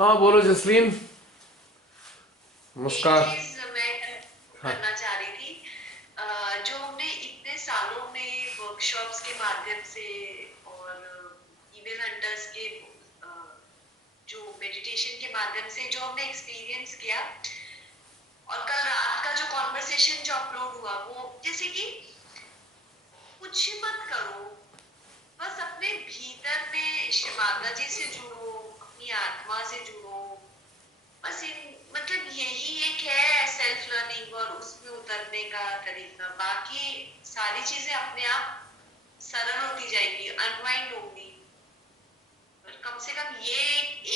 हाँ बोलो जसलीन। एक नमस्कार। चीज मैं हाँ। करना चाह रही थी। जो हमने इतने सालों में वर्कशॉप्स के माध्यम से और ईमेल हंटर्स के अ, जो मेडिटेशन के माध्यम से जो हमने एक्सपीरियंस किया, और कल रात का जो कॉन्वर्सेशन जो अपलोड हुआ, वो जैसे कि कुछ मत करो, बस अपने भीतर में श्री माता जी से जुड़ो, अपनी आत्मा से जुड़ो। बस इन मतलब यही एक है सेल्फ लर्निंग, और उसमें उतरने का तरीका। बाकी सारी चीजें अपने आप सरल होती जाएंगी, अनवाइंड होंगी। पर कम से कम ये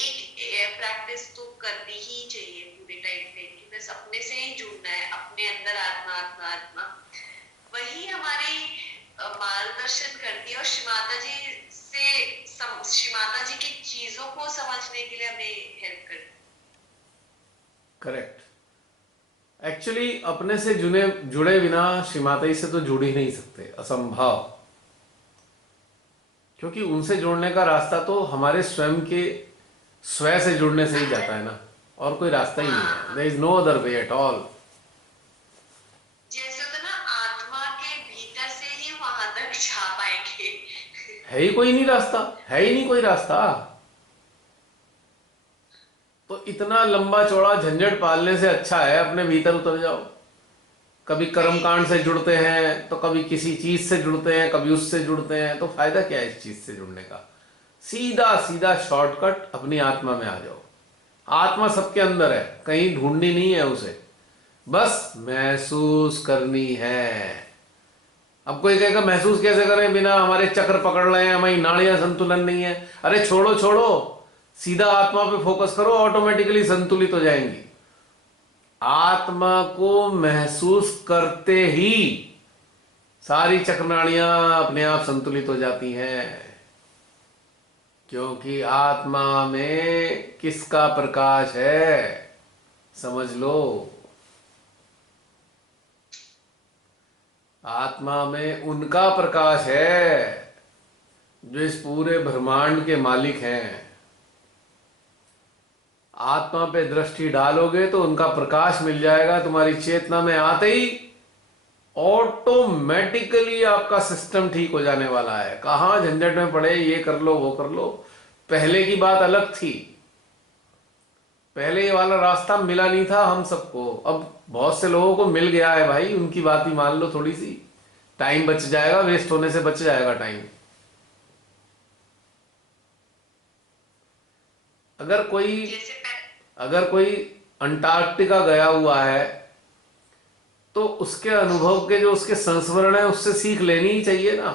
एक प्रैक्टिस तो करनी ही चाहिए पूरे टाइम पे, कि बस अपने से ही जुड़ना है, अपने अंदर आत्मा आत्मा आत्मा। वही हमारी मार्गदर्शन करती है, और श्री माता जी से श्री माता जी की चीजों को समझने के लिए हमें हेल्प करती करेक्ट। एक्चुअली अपने से जुड़े जुड़े बिना श्री माता से तो जुड़ ही नहीं सकते, असंभव। क्योंकि उनसे जुड़ने का रास्ता तो हमारे स्वयं के स्वयं से जुड़ने से है। ही जाता अंदर। है ना। और कोई रास्ता ही नहीं है, हाँ, there is no other way at all. जैसे होता ना, आत्मा के भीतर से ही वहां तक जा पाएंगे। है ही कोई नहीं रास्ता, है ही नहीं कोई रास्ता। तो इतना लंबा चौड़ा झंझट पालने से अच्छा है अपने भीतर उतर जाओ। कभी कर्म वही कांड से वही। जुड़ते हैं, तो कभी किसी चीज से जुड़ते हैं, कभी उससे जुड़ते हैं, तो फायदा क्या है इस चीज से जुड़ने का। सीधा सीधा शॉर्टकट अपनी आत्मा में आ जाओ। आत्मा सबके अंदर है, कहीं ढूंढनी नहीं है उसे, बस महसूस करनी है। अब कोई कहेगा महसूस कैसे करें, बिना हमारे चक्र पकड़ रहे हैं, हमारी नाड़ियां संतुलन नहीं है। अरे छोड़ो छोड़ो, सीधा आत्मा पे फोकस करो, ऑटोमेटिकली संतुलित हो जाएंगी। आत्मा को महसूस करते ही सारी चक्रनाड़ियां अपने आप संतुलित हो जाती हैं। क्योंकि आत्मा में किसका प्रकाश है, समझ लो। आत्मा में उनका प्रकाश है जो इस पूरे ब्रह्मांड के मालिक हैं। आत्मा पे दृष्टि डालोगे तो उनका प्रकाश मिल जाएगा तुम्हारी चेतना में आते ही। ऑटोमेटिकली आपका सिस्टम ठीक हो जाने वाला है। कहाँ झंझट में पड़े, ये कर लो वो कर लो। पहले की बात अलग थी, पहले ये वाला रास्ता मिला नहीं था हम सबको। अब बहुत से लोगों को मिल गया है भाई, उनकी बात ही मान लो थोड़ी सी। टाइम बच जाएगा, वेस्ट होने से बच जाएगा टाइम। अगर कोई जैसे अगर कोई अंटार्कटिका गया हुआ है, तो उसके अनुभव के जो उसके संस्मरण है उससे सीख लेनी ही चाहिए ना।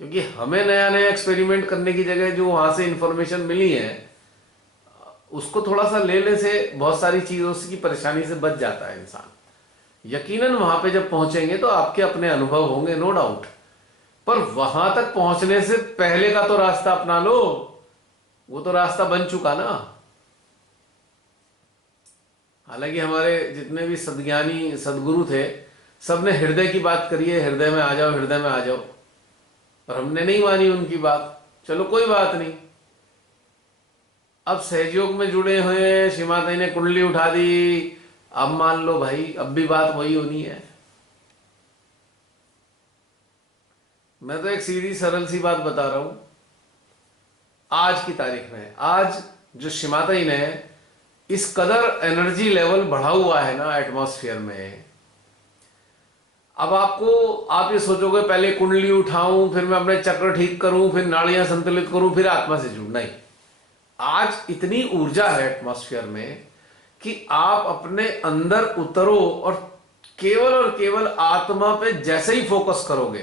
क्योंकि हमें नया नया एक्सपेरिमेंट करने की जगह जो वहां से इंफॉर्मेशन मिली है, उसको थोड़ा सा लेने से बहुत सारी चीजों की परेशानी से बच जाता है इंसान। यकीनन वहां पे जब पहुंचेंगे तो आपके अपने अनुभव होंगे, नो डाउट। पर वहां तक पहुंचने से पहले का तो रास्ता अपना लो, वो तो रास्ता बन चुका ना। हालांकि हमारे जितने भी सदज्ञानी सदगुरु थे, सबने हृदय की बात करी है, हृदय में आ जाओ, हृदय में आ जाओ। पर हमने नहीं मानी उनकी बात। चलो कोई बात नहीं। अब सहयोग में जुड़े हुए हैं, श्री माता जी ने कुंडली उठा दी। अब मान लो भाई, अब भी बात वही होनी है। मैं तो एक सीधी सरल सी बात बता रहा हूं। आज की तारीख में, आज जो श्री माता जी ने इस कदर एनर्जी लेवल बढ़ा हुआ है ना एटमॉस्फेयर में। अब आपको, आप ये सोचोगे पहले कुंडली उठाऊं, फिर मैं अपने चक्र ठीक करूं, फिर नाड़ियां संतुलित करूं, फिर आत्मा से जुड़, नहीं। आज इतनी ऊर्जा है एटमॉस्फेयर में कि आप अपने अंदर उतरो, और केवल आत्मा पे जैसे ही फोकस करोगे,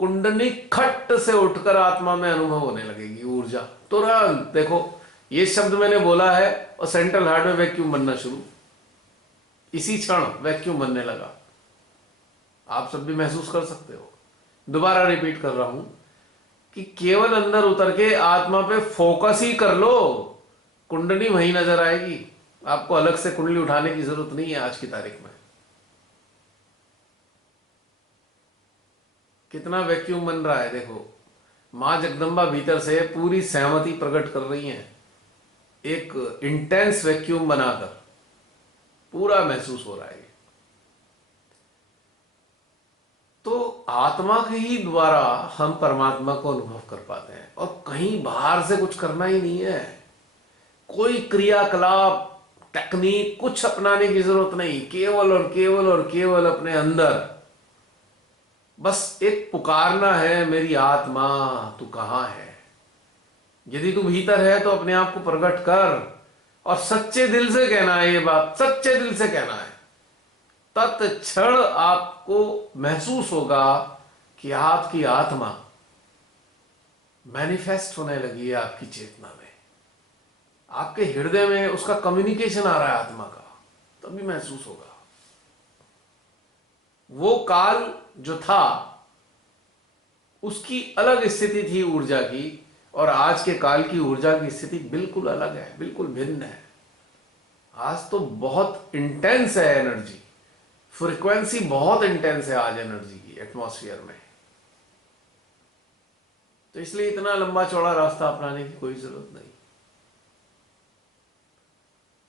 कुंडली खट से उठकर आत्मा में अनुभव होने लगेगी ऊर्जा। तुरंत देखो, ये शब्द मैंने बोला है और सेंट्रल हार्ट में वैक्यूम बनना शुरू, इसी क्षण वैक्यूम बनने लगा। आप सब भी महसूस कर सकते हो। दोबारा रिपीट कर रहा हूं कि केवल अंदर उतर के आत्मा पे फोकस ही कर लो, कुंडली वहीं नजर आएगी। आपको अलग से कुंडली उठाने की जरूरत नहीं है आज की तारीख में। कितना वैक्यूम बन रहा है देखो। मां जगदम्बा भीतर से पूरी सहमति प्रकट कर रही हैं। एक इंटेंस वैक्यूम बनाकर पूरा महसूस हो रहा है। तो आत्मा के ही द्वारा हम परमात्मा को अनुभव कर पाते हैं, और कहीं बाहर से कुछ करना ही नहीं है। कोई क्रियाकलाप, टेक्निक कुछ अपनाने की जरूरत नहीं, केवल और केवल और केवल अपने अंदर बस एक पुकारना है, मेरी आत्मा तू कहाँ है। यदि तू भीतर है तो अपने आप को प्रकट कर, और सच्चे दिल से कहना है, ये बात सच्चे दिल से कहना है। तत्क्षण आपको महसूस होगा कि आपकी आत्मा मैनिफेस्ट होने लगी है आपकी चेतना में, आपके हृदय में उसका कम्युनिकेशन आ रहा है आत्मा का, तभी महसूस होगा। वो काल जो था उसकी अलग स्थिति थी ऊर्जा की, और आज के काल की ऊर्जा की स्थिति बिल्कुल अलग है, बिल्कुल भिन्न है। आज तो बहुत इंटेंस है एनर्जी, फ्रीक्वेंसी बहुत इंटेंस है आज एनर्जी की एटमॉस्फेयर में। तो इसलिए इतना लंबा चौड़ा रास्ता अपनाने की कोई जरूरत नहीं।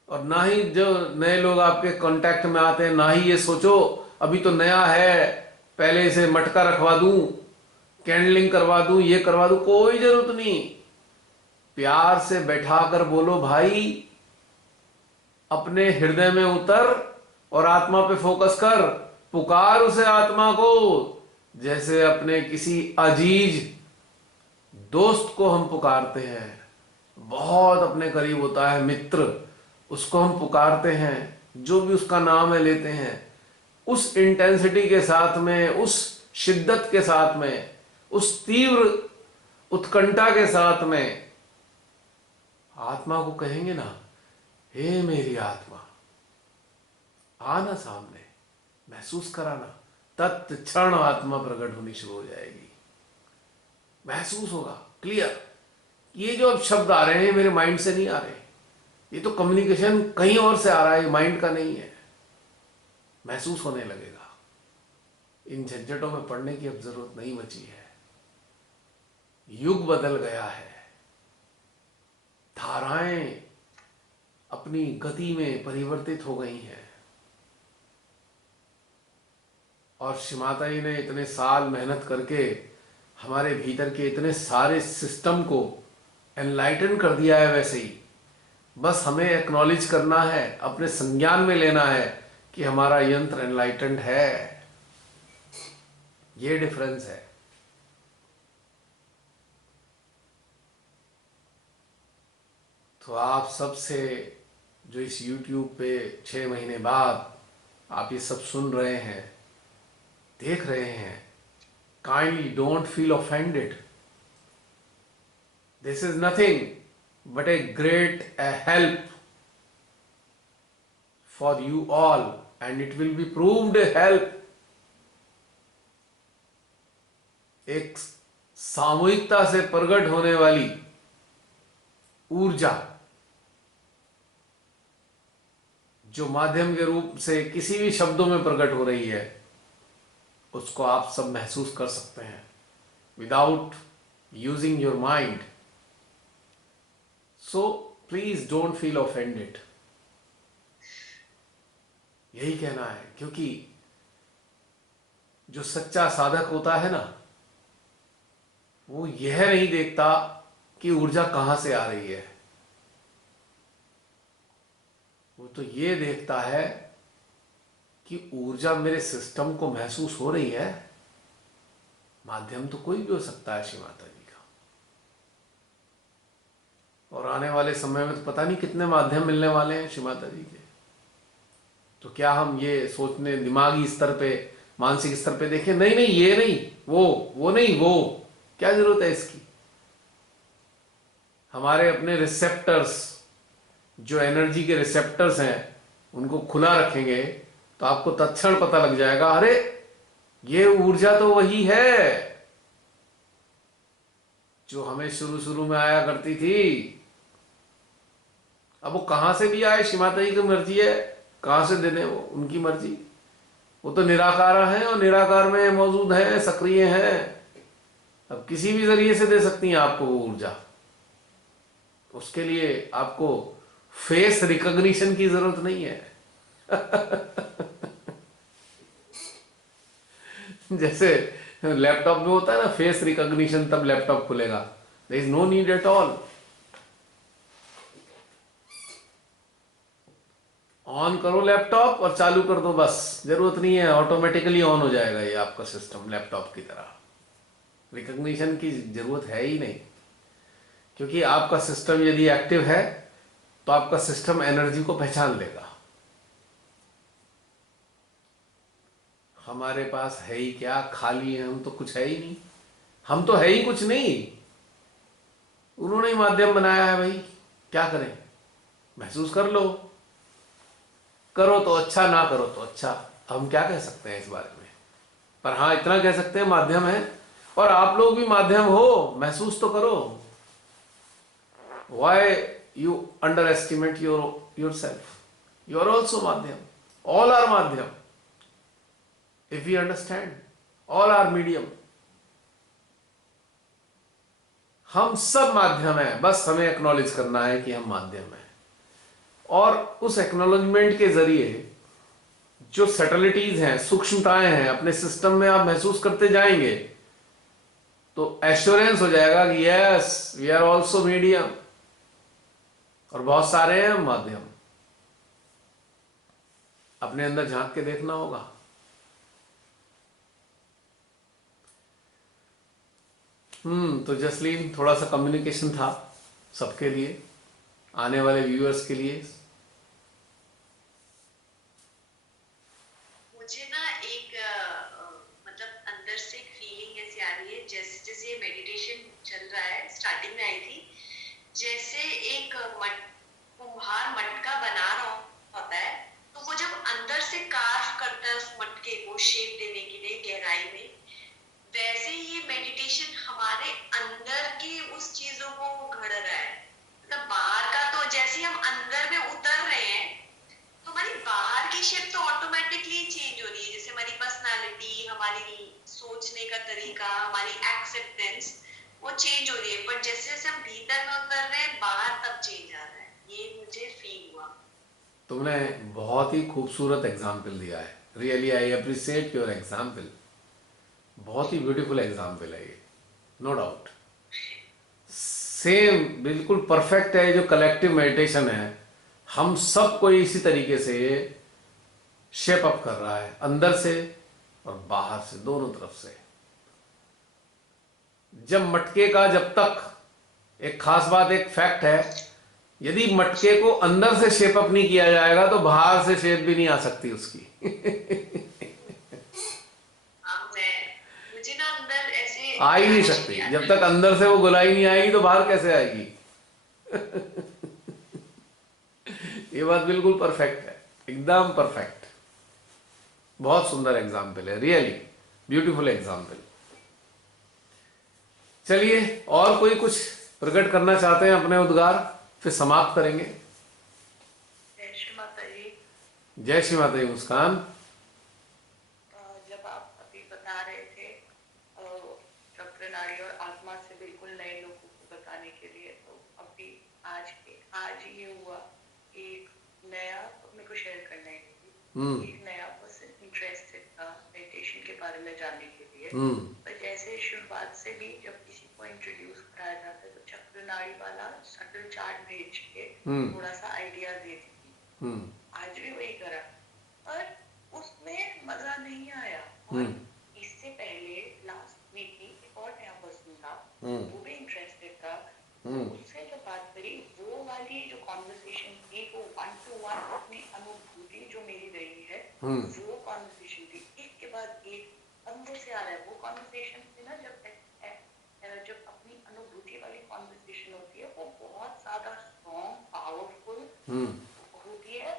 और ना ही जो नए लोग आपके कांटेक्ट में आते हैं, ना ही ये सोचो अभी तो नया है, पहले इसे मटका रखवा दूं, कैंडलिंग करवा दूं, ये करवा दूं, कोई जरूरत नहीं। प्यार से बैठा कर बोलो, भाई अपने हृदय में उतर और आत्मा पे फोकस कर, पुकार उसे आत्मा को, जैसे अपने किसी अजीज दोस्त को हम पुकारते हैं, बहुत अपने करीब होता है मित्र, उसको हम पुकारते हैं, जो भी उसका नाम है लेते हैं, उस इंटेंसिटी के साथ में, उस शिद्दत के साथ में, उस तीव्र उत्कंठा के साथ में आत्मा को कहेंगे ना, हे मेरी आत्मा आना सामने, महसूस कराना, तत्क्षण आत्मा प्रकट होनी शुरू हो जाएगी। महसूस होगा क्लियर। ये जो अब शब्द आ रहे हैं मेरे माइंड से नहीं आ रहे, ये तो कम्युनिकेशन कहीं और से आ रहा है, माइंड का नहीं है। महसूस होने लगेगा। इन झंझटों में पड़ने की अब जरूरत नहीं बची है। युग बदल गया है, धाराएं अपनी गति में परिवर्तित हो गई हैं, और श्रीमाता जी ने इतने साल मेहनत करके हमारे भीतर के इतने सारे सिस्टम को एनलाइटन कर दिया है। वैसे ही बस हमें एक्नॉलेज करना है, अपने संज्ञान में लेना है कि हमारा यंत्र एनलाइटेंड है। ये डिफरेंस है। तो आप सबसे जो इस YouTube पे 6 महीने बाद आप ये सब सुन रहे हैं, देख रहे हैं, kindly don't feel offended. This is nothing but a great help for you all, and it will be proved a help। एक सामूहिकता से प्रकट होने वाली ऊर्जा जो माध्यम के रूप से किसी भी शब्दों में प्रकट हो रही है, उसको आप सब महसूस कर सकते हैं without using your mind. So please don't feel offended। यही कहना है, क्योंकि जो सच्चा साधक होता है ना, वो यह नहीं देखता कि ऊर्जा कहां से आ रही है, वो तो ये देखता है कि ऊर्जा मेरे सिस्टम को महसूस हो रही है। माध्यम तो कोई भी हो सकता है श्री माता जी का, और आने वाले समय में तो पता नहीं कितने माध्यम मिलने वाले हैं श्री माता जी के। तो क्या हम ये सोचने, दिमागी स्तर पे, मानसिक स्तर पे देखें, नहीं नहीं ये नहीं, वो नहीं, वो क्या जरूरत है इसकी। हमारे अपने रिसेप्टर्स, जो एनर्जी के रिसेप्टर्स हैं, उनको खुला रखेंगे तो आपको तत्क्षण पता लग जाएगा, अरे ये ऊर्जा तो वही है जो हमें शुरू शुरू में आया करती थी। अब वो कहां से भी आए, श्री माता जी की मर्जी है, कहां से दे दें वो उनकी मर्जी। वो तो निराकार है और निराकार में मौजूद है, सक्रिय है। अब किसी भी जरिए से दे सकती हैं आपको वो ऊर्जा। उसके लिए आपको फेस रिकॉग्निशन की जरूरत नहीं है। जैसे लैपटॉप में होता है ना फेस रिकॉग्निशन, तब लैपटॉप खुलेगा। There is no need at all. On करो लैपटॉप और चालू कर दो, बस। जरूरत नहीं है, ऑटोमेटिकली ऑन हो जाएगा ये आपका सिस्टम लैपटॉप की तरह। रिकॉग्निशन की जरूरत है ही नहीं, क्योंकि आपका सिस्टम यदि एक्टिव है तो आपका सिस्टम एनर्जी को पहचान लेगा। हमारे पास है ही क्या, खाली है हम तो, कुछ है ही नहीं। हम तो है ही कुछ नहीं, उन्होंने ही माध्यम बनाया है भाई। क्या करें, महसूस कर लो। करो तो अच्छा, ना करो तो अच्छा। हम क्या कह सकते हैं इस बारे में। पर हाँ इतना कह सकते हैं माध्यम है, और आप लोग भी माध्यम हो, महसूस तो करो। Why you underestimate yourself? You are also माध्यम। ऑल आर माध्यम, if you understand. All are medium. हम सब माध्यम है, बस हमें एक्नॉलेज करना है कि हम माध्यम है। और उस एक्नॉलेजमेंट के जरिए जो सैटेलिटीज हैं, सूक्ष्मताएं हैं अपने सिस्टम में, आप महसूस करते जाएंगे तो एश्योरेंस हो जाएगा कि yes we are also medium, और बहुत सारे हैं माध्यम। अपने अंदर झांक के देखना होगा। तो जसलीन, थोड़ा सा कम्युनिकेशन था सबके लिए, आने वाले व्यूअर्स के लिए। मुझे ना एक मतलब अंदर से एक फीलिंग ऐसी आ रही है, जैसे जैसे ये मेडिटेशन चल रहा है, स्टार्टिंग में आई थी, जैसे एक कुम्हार मटका बना रहा होता है, तो वो जब अंदर से कार्व करता है उस मटके को शेप देने के लिए गहराई में, वैसे ही ये मेडिटेशन हमारे अंदर की उस चीजों को घड़ रहा है। मतलब बाहर का तो जैसे ही हम अंदर में उतर रहे हैं, तो हमारी बाहर की शेप तो ऑटोमेटिकली चेंज हो रही है। जैसे हमारी पर्सनालिटी, हमारी सोचने का तरीका, हमारी एक्सेप्टेंस, वो चेंज हो रही है। पर जैसे जैसे हम भीतर में उतर रहे हैं, बाहर तब चेंज आ रहा है। ये मुझे फील हुआ। तुमने बहुत ही खूबसूरत एग्जाम्पल दिया है। Really I appreciate your example. बहुत ही ब्यूटीफुल एग्जाम्पल है ये, नो डाउट। सेम, बिल्कुल परफेक्ट है। जो कलेक्टिव मेडिटेशन है, हम सबको इसी तरीके से शेप अप कर रहा है, अंदर से और बाहर से, दोनों तरफ से। जब मटके का, जब तक, एक खास बात, एक फैक्ट है, यदि मटके को अंदर से शेप अप नहीं किया जाएगा तो बाहर से शेप भी नहीं आ सकती उसकी। हाँ, मुझे ना अंदर ऐसे आ ही नहीं इमेजिन सकती किया जब था। तक अंदर से वो गोलाई नहीं आएगी, तो बाहर कैसे आएगी। ये बात बिल्कुल परफेक्ट है, एकदम परफेक्ट। बहुत सुंदर एग्जाम्पल है, रियली ब्यूटीफुल एग्जाम्पल। चलिए, और कोई कुछ प्रकट करना चाहते हैं अपने उद्गार, फिर समाप्त करेंगे। जय श्री माता जी। जय श्री माता जी। मुस्कान, जब आप अभी बता रहे थे चक्र नाड़ी और आत्मा से बिल्कुल नए लोगों को बताने के लिए, तो अभी आज ये हुआ, एक नया मेरे को शेयर करना है कि एक नया पर्सन इंटरेस्टेड था मेडिटेशन के बारे में जानने के लिए। पर जैसे शुरुआत से भी जब किसी को इंट्रोड्यूस कराया जाता है तो चक्र नाड़ी वाला सटल चार्ट भेज के थोड़ा सा आइडिया देती थी। आज भी वही करा, पर उसमें मजा नहीं आया। और इससे पहले लास्ट वीक ही एक और नया पर्सन था, वो भी इंटरेस्टेड था। उससे जो बात करी, वो वाली जो कॉन्वर्सेशन थी, वो 1 to 1 अपनी अनुभूति जो मेरी रही है, वो कॉन्वर्सेशन थी। एक के बाद एक अंदर से आ रहा है। वो कॉन्वर्सेशन थी ना, जब अपनी अनुभूति वाली कॉन्वर्सेशन होती है, वो बहुत ज्यादा स्ट्रॉन्ग, पावरफुल होती है।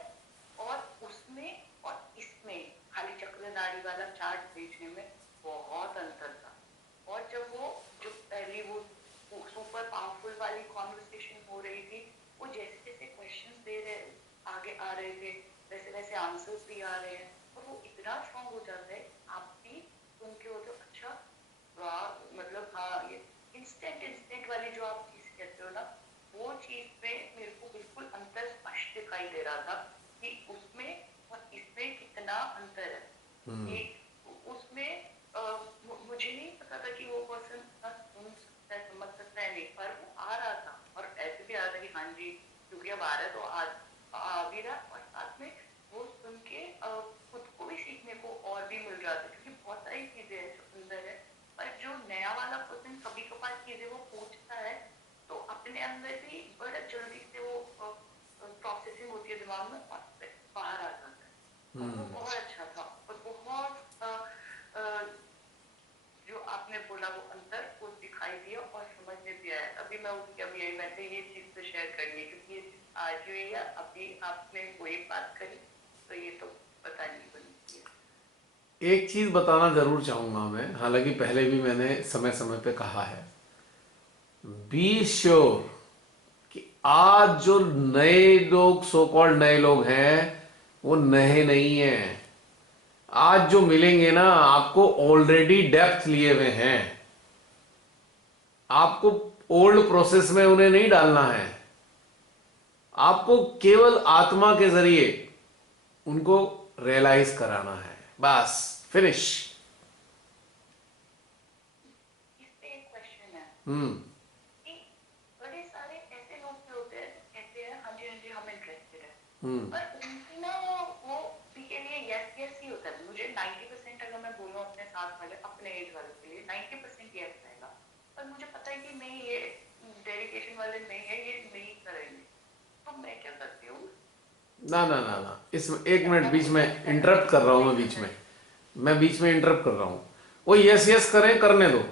और उसमें और इसमें खाली चक्र नाड़ी वाला चार्ट भेजने में बहुत अंतर था। और जब वो जो पहली वो सुपर पावरफुल वाली कॉन्वर्सेशन हो रही थी, वो जैसे जैसे क्वेश्चंस दे रहे आगे आ रहे थे, वैसे वैसे आंसर्स भी आ रहे हैं, और वो इतना स्ट्रॉन्ग हो जाता है। आप भी सुन के होते हो, अच्छा वाह, मतलब हाँ, ये इंस्टेंट वाली जो आप चीज कहते हो ना, वो चीज एक उसमें मुझे नहीं पता था कि वो पर्सन सुन सकता है, समझ सकता है, नहीं, पर वो आ रहा था और ऐसे भी आ रहा था कि हाँ जी क्योंकि अब आ रहा है तो आ भी रहा, और साथ में वो सुन के खुद को भी सीखने को और भी मिल रहा था, क्योंकि बहुत सारी चीजें हैं जो अंदर है, पर जो नया वाला पर्सन कभी कभार चीजें वो पूछता है तो अपने अंदर भी बड़ा जल्दी से वो प्रोसेसिंग होती है दिमाग में और फिर बाहर आ जाता है। और वो बहुत अच्छा था और बहुत जो आपने बोला वो अंतर वो दिखाई दिया और समझ में भी आया। अभी मैं उठ के अभी मैंने ये चीज तो शेयर करनी है क्योंकि ये चीज आज हुई है, अभी आपने कोई बात करी तो ये तो पता नहीं बनती है। एक चीज बताना जरूर चाहूंगा मैं, हालांकि पहले भी मैंने समय समय पे कहा है, बी श्योर कि आज जो नए लोग, सो कॉल्ड नए लोग हैं, वो नए नहीं हैं। आज जो मिलेंगे ना आपको ऑलरेडी डेप्थ लिए हुए हैं। आपको ओल्ड प्रोसेस में उन्हें नहीं डालना है, आपको केवल आत्मा के जरिए उनको रियलाइज कराना है, बस, फिनिश। इस पे एक क्वेश्चन है हम्म कि बड़े सारे ऐसे लोग भी होते हैं कहते हैं हाँ जी हम इंटरेस्टेड है, हम्म पर उनकी ना वो भी के लिए यस यस ही होता है। मुझे 90% अगर मैं बोलूँ अपने साथ वाले अपने एज वाले के लिए 90% यस रहेगा, पर मुझे पता है कि नहीं ये डेडिकेशन वाले नहीं है, ये नहीं करेंगे, तो मैं क्या करती हूँ। ना ना ना ना, इसमें एक मिनट बीच में इंटरप्ट कर रहा हूं, मैं बीच में इंटरप्ट कर रहा हूं। वो यस यस करें, करने दो,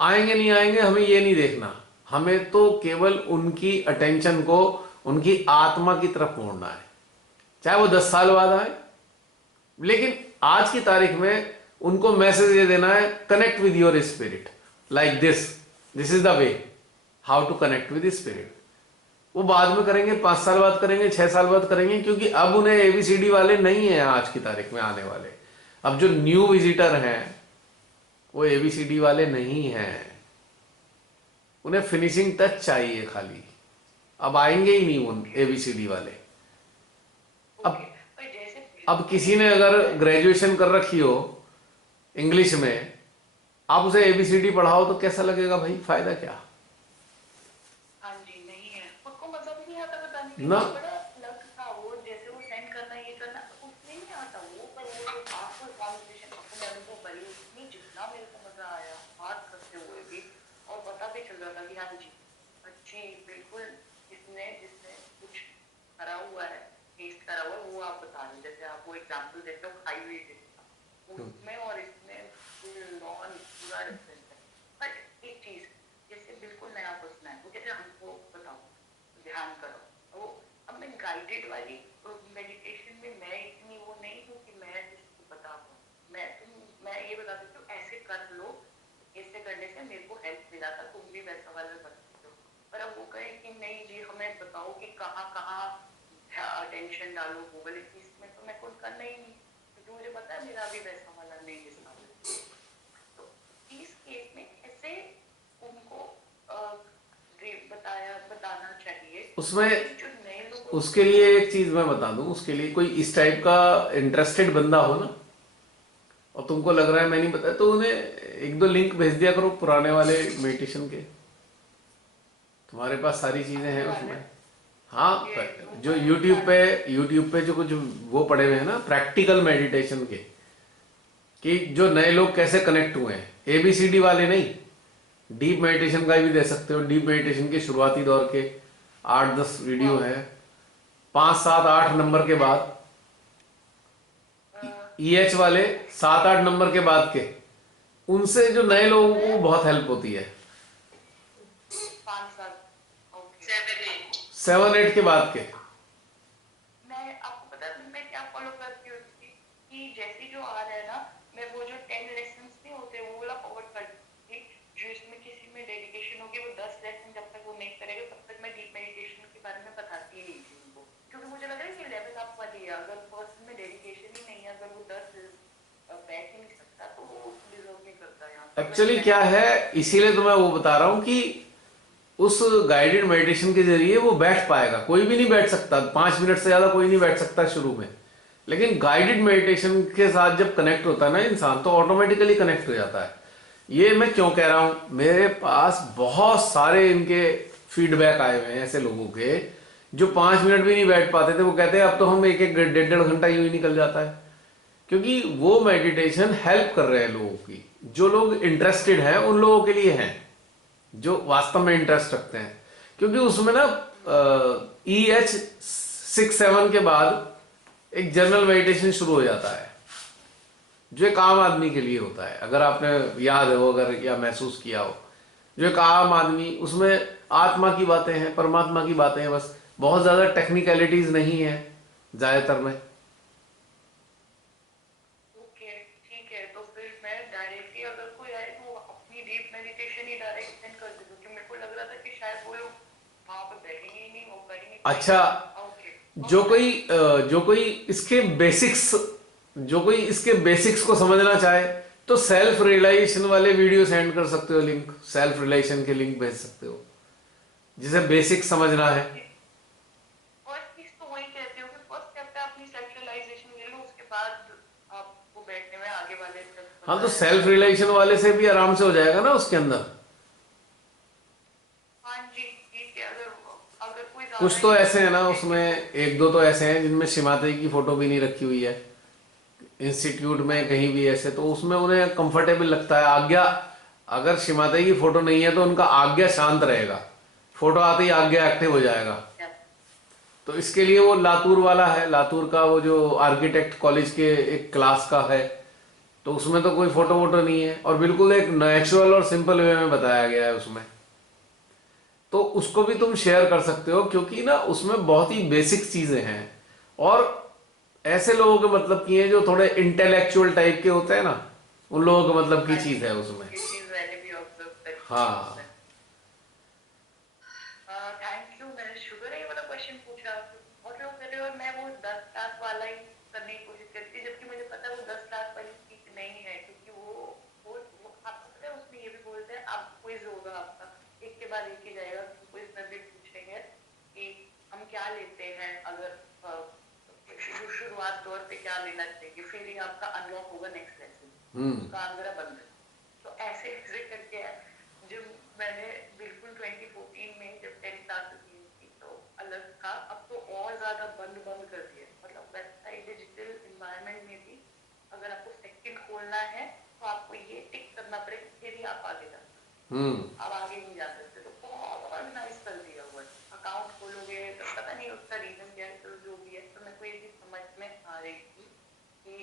आएंगे नहीं आएंगे हमें ये नहीं देखना, हमें तो केवल उनकी अटेंशन को उनकी आत्मा की तरफ मोड़ना है, चाहे वो 10 साल बाद आए। लेकिन आज की तारीख में उनको मैसेज ये देना है, connect with your spirit like this is the way how to connect with spirit. वो बाद में करेंगे, 5 साल बाद करेंगे, 6 साल बाद करेंगे, क्योंकि अब उन्हें एबीसीडी वाले नहीं है आज की तारीख में आने वाले। अब जो न्यू विजिटर हैं वो एबीसीडी वाले नहीं हैं, उन्हें फिनिशिंग टच चाहिए खाली। अब आएंगे ही नहीं वो एबीसीडी वाले। अब किसी ने अगर ग्रेजुएशन कर रखी हो इंग्लिश में, आप उसे एबीसीडी पढ़ाओ तो कैसा लगेगा भाई, फायदा क्या। हाँ जी नहीं है, उसको मतलब ही नहीं आता बताने के ना। लिए, बड़ा लग था वो जैसे वो सेंड करना ये करना उसमें नहीं आता वो, पर वो जो आपको कॉन्वर्सेशन अपने अनुभव भरी उसमें जितना मेरे को मजा आया बात करते हुए भी, और पता भी चल रहा था कि हाँ जी अच्छी बिल्कुल इसने जिसने कुछ करा हुआ है, टेस्ट करा हुआ है, वो आप बता रहे, जैसे आप वो एग्जाम्पल देते हो खाई हुई डिश उसमें और इसमें नॉन पूरा डिफरेंस है। बट एक चीज जैसे बिल्कुल नया पर्सन है, मुझे हमको बताओ ध्यान करो, वो अब मैं गाइडेड वाली मेडिटेशन में मैं इतनी वो नहीं हूँ कि मैं जिसको बता पाऊँ, मैं ये बता सकती हूँ ऐसे कर लो, ऐसे करने से मेरे को हेल्प मिला था, तुम भी वैसा वाला कर सकते हो। पर अब वो कहे कि नहीं जी हमें बताओ कि कहाँ कहाँ अटेंशन डालो गूगल, इसमें तो मैं कुछ करना ही नहीं, क्योंकि मुझे पता है मेरा भी वैसा वाला नहीं है। तो इस केस में ऐसे उनको बताना चाहिए उसमें जो नए लोग उसके लिए एक चीज मैं बता दूं, उसके लिए कोई इस टाइप का इंटरेस्टेड बंदा हो ना और तुमको लग रहा है मैं नहीं बताया, तो उन्हें 1-2 लिंक भेज दिया करो पुराने वाले मेडिटेशन के, तुम्हारे पास सारी चीजें हैं उसमें। हाँ, जो यूट्यूब पे जो कुछ वो पड़े हुए हैं ना प्रैक्टिकल मेडिटेशन के, कि जो नए लोग कैसे कनेक्ट हुए हैं, एबीसीडी वाले नहीं, डीप मेडिटेशन का भी दे सकते हो। डीप मेडिटेशन के शुरुआती दौर के 8-10 वीडियो है, 5-7-8 नंबर के बाद, ईएच वाले 7-8 नंबर के बाद के, उनसे जो नए लोगों को बहुत हेल्प होती है। 7-8 के बाद के मैं आपको पता है मैं क्या फॉलो करती हूँ कि जैसे जो आ रहा है ना, मैं वो जो 10 लेसन्स नहीं होते वो वाला फॉरवर्ड करती, जो इसमें किसी में डेडिकेशन होगी वो 10 लेसन जब तक वो नहीं करेगा तब तक मैं डीप मेडिटेशन के बारे में बताती ही नहीं थी उनको, क्योंकि मुझे लग रहा है कि लेवल अप वाली है, अगर पर्सन में डेडिकेशन ही नहीं है, अगर वो 10 बैठ ही नहीं सकता तो वो डिजर्व नहीं करता यहाँ। एक्चुअली क्या है, इसीलिए तो मैं वो बता रहा हूं कि उस गाइडेड मेडिटेशन के जरिए वो बैठ पाएगा। कोई भी नहीं बैठ सकता, 5 मिनट से ज्यादा कोई नहीं बैठ सकता शुरू में, लेकिन गाइडेड मेडिटेशन के साथ जब कनेक्ट होता है ना इंसान, तो ऑटोमेटिकली कनेक्ट हो जाता है। ये मैं क्यों कह रहा हूं, मेरे पास बहुत सारे इनके फीडबैक आए हुए हैं ऐसे लोगों के जो 5 मिनट भी नहीं बैठ पाते थे, वो कहते हैं अब तो हम एक एक 1.5 घंटा यूं ही निकल जाता है। क्योंकि वो मेडिटेशन हेल्प कर रहे हैं लोगों की, जो लोग इंटरेस्टेड हैं उन लोगों के लिए हैं, जो वास्तव में इंटरेस्ट रखते हैं। क्योंकि उसमें ना EH 6-7 के बाद एक जनरल मेडिटेशन शुरू हो जाता है जो एक आम आदमी के लिए होता है। अगर आपने याद हो अगर या महसूस किया हो, जो एक आम आदमी, उसमें आत्मा की बातें हैं, परमात्मा की बातें हैं, बस बहुत ज्यादा टेक्निकलिटीज नहीं है ज्यादातर में। ओके, ठीक है। तो फिर मैं डायरेक्टली अगर कोई आए तो अपनी डीप मेडिटेशन ही डायरेक्ट सेंड कर दे, क्योंकि मेरे को लग रहा था कि शायद वो लोग वहां पे बैठेंगे ही नहीं, वो करेंगे। अच्छा, ओके। जो कोई इसके बेसिक्स जो कोई इसके बेसिक्स को समझना चाहे तो सेल्फ रियलाइजेशन वाले वीडियो सेंड कर सकते हो, लिंक, सेल्फ रियलाइजेशन के लिंक भेज सकते हो जिसे बेसिक समझना है। फर्स्ट चीज तो वही कहती हूँ कि फर्स्ट स्टेप पे अपनी सेल्फ रियलाइजेशन ले लो, उसके बाद आपको बैठने में आगे वाले स्टेप्स हाँ, तो बताया सेल्फ जाएगा। रियलाइजेशन वाले से भी आराम से हो जाएगा ना उसके अंदर। हाँ जी, ठीक है। अगर अगर कोई कुछ ज्यादा तो ऐसे हैं ना इंटरेस्टेड उसमें, एक दो तो ऐसे हैं जिनमें शिमाते की फोटो भी नहीं रखी हुई है इंस्टीट्यूट में कहीं भी ऐसे, तो उसमें उन्हें कंफर्टेबल लगता है। आज्ञा, अगर शिमाते की फोटो नहीं है तो उनका आज्ञा शांत रहेगा, फोटो आते ही आज्ञा एक्टिव हो जाएगा। तो इसके लिए वो लातूर वाला है, लातूर का वो जो आर्किटेक्ट कॉलेज के एक क्लास का है, तो उसमें तो कोई फोटो वोटो नहीं है और बिल्कुल एक नेचुरल और सिंपल वे में बताया गया है उसमें। तो उसको भी तुम शेयर कर सकते हो, क्योंकि ना उसमें बहुत ही बेसिक चीजें हैं और ऐसे लोगों के मतलब की हैं जो थोड़े इंटेलेक्चुअल टाइप के होते हैं ना, उन लोगों के मतलब की चीज है उसमें। ये चीज मैंने भी ऑब्जर्व करी। हाँ, थैंक यू। मैंने शुगर है ये वाला क्वेश्चन पूछा, बहुत लोग कर रहे हैं और मैं वो 10 लाख वाला ही करने की कोशिश करती हूँ, जबकि मुझे पता है वो 10 लाख वाली चीज नहीं है, क्योंकि वो आपको पता है उसमें ये भी बोलते हैं आप क्विज होगा आपका, एक के बाद एक ही जाएगा। क्विज में भी पूछेंगे कि हम क्या लेते हैं, अगर शुरुआत दौर पे क्या लेना चाहिए, फिर ही आपका अनलॉक होगा नेक्स्ट लेसन, दुकान मेरा बंद है। तो ऐसे ऐसे करके है। जब मैंने बिल्कुल 2014 में जब 10 क्लास की थी तो अलग था, अब तो और ज्यादा बंद कर दिया। मतलब वेबसाइट डिजिटल इन्वायरमेंट में भी अगर आपको सेकंड खोलना है तो आपको ये टिक करना पड़ेगा, फिर ही आप आगे जा सकते, आप आगे नहीं जा सकते। तो बहुत ऑर्गेनाइज कर दिया हुआ है। अकाउंट खोलोगे तो पता नहीं उसका रीजन क्या है, तो जो भी है। तो मेरे को ये चीज समझ में आ रही थी कि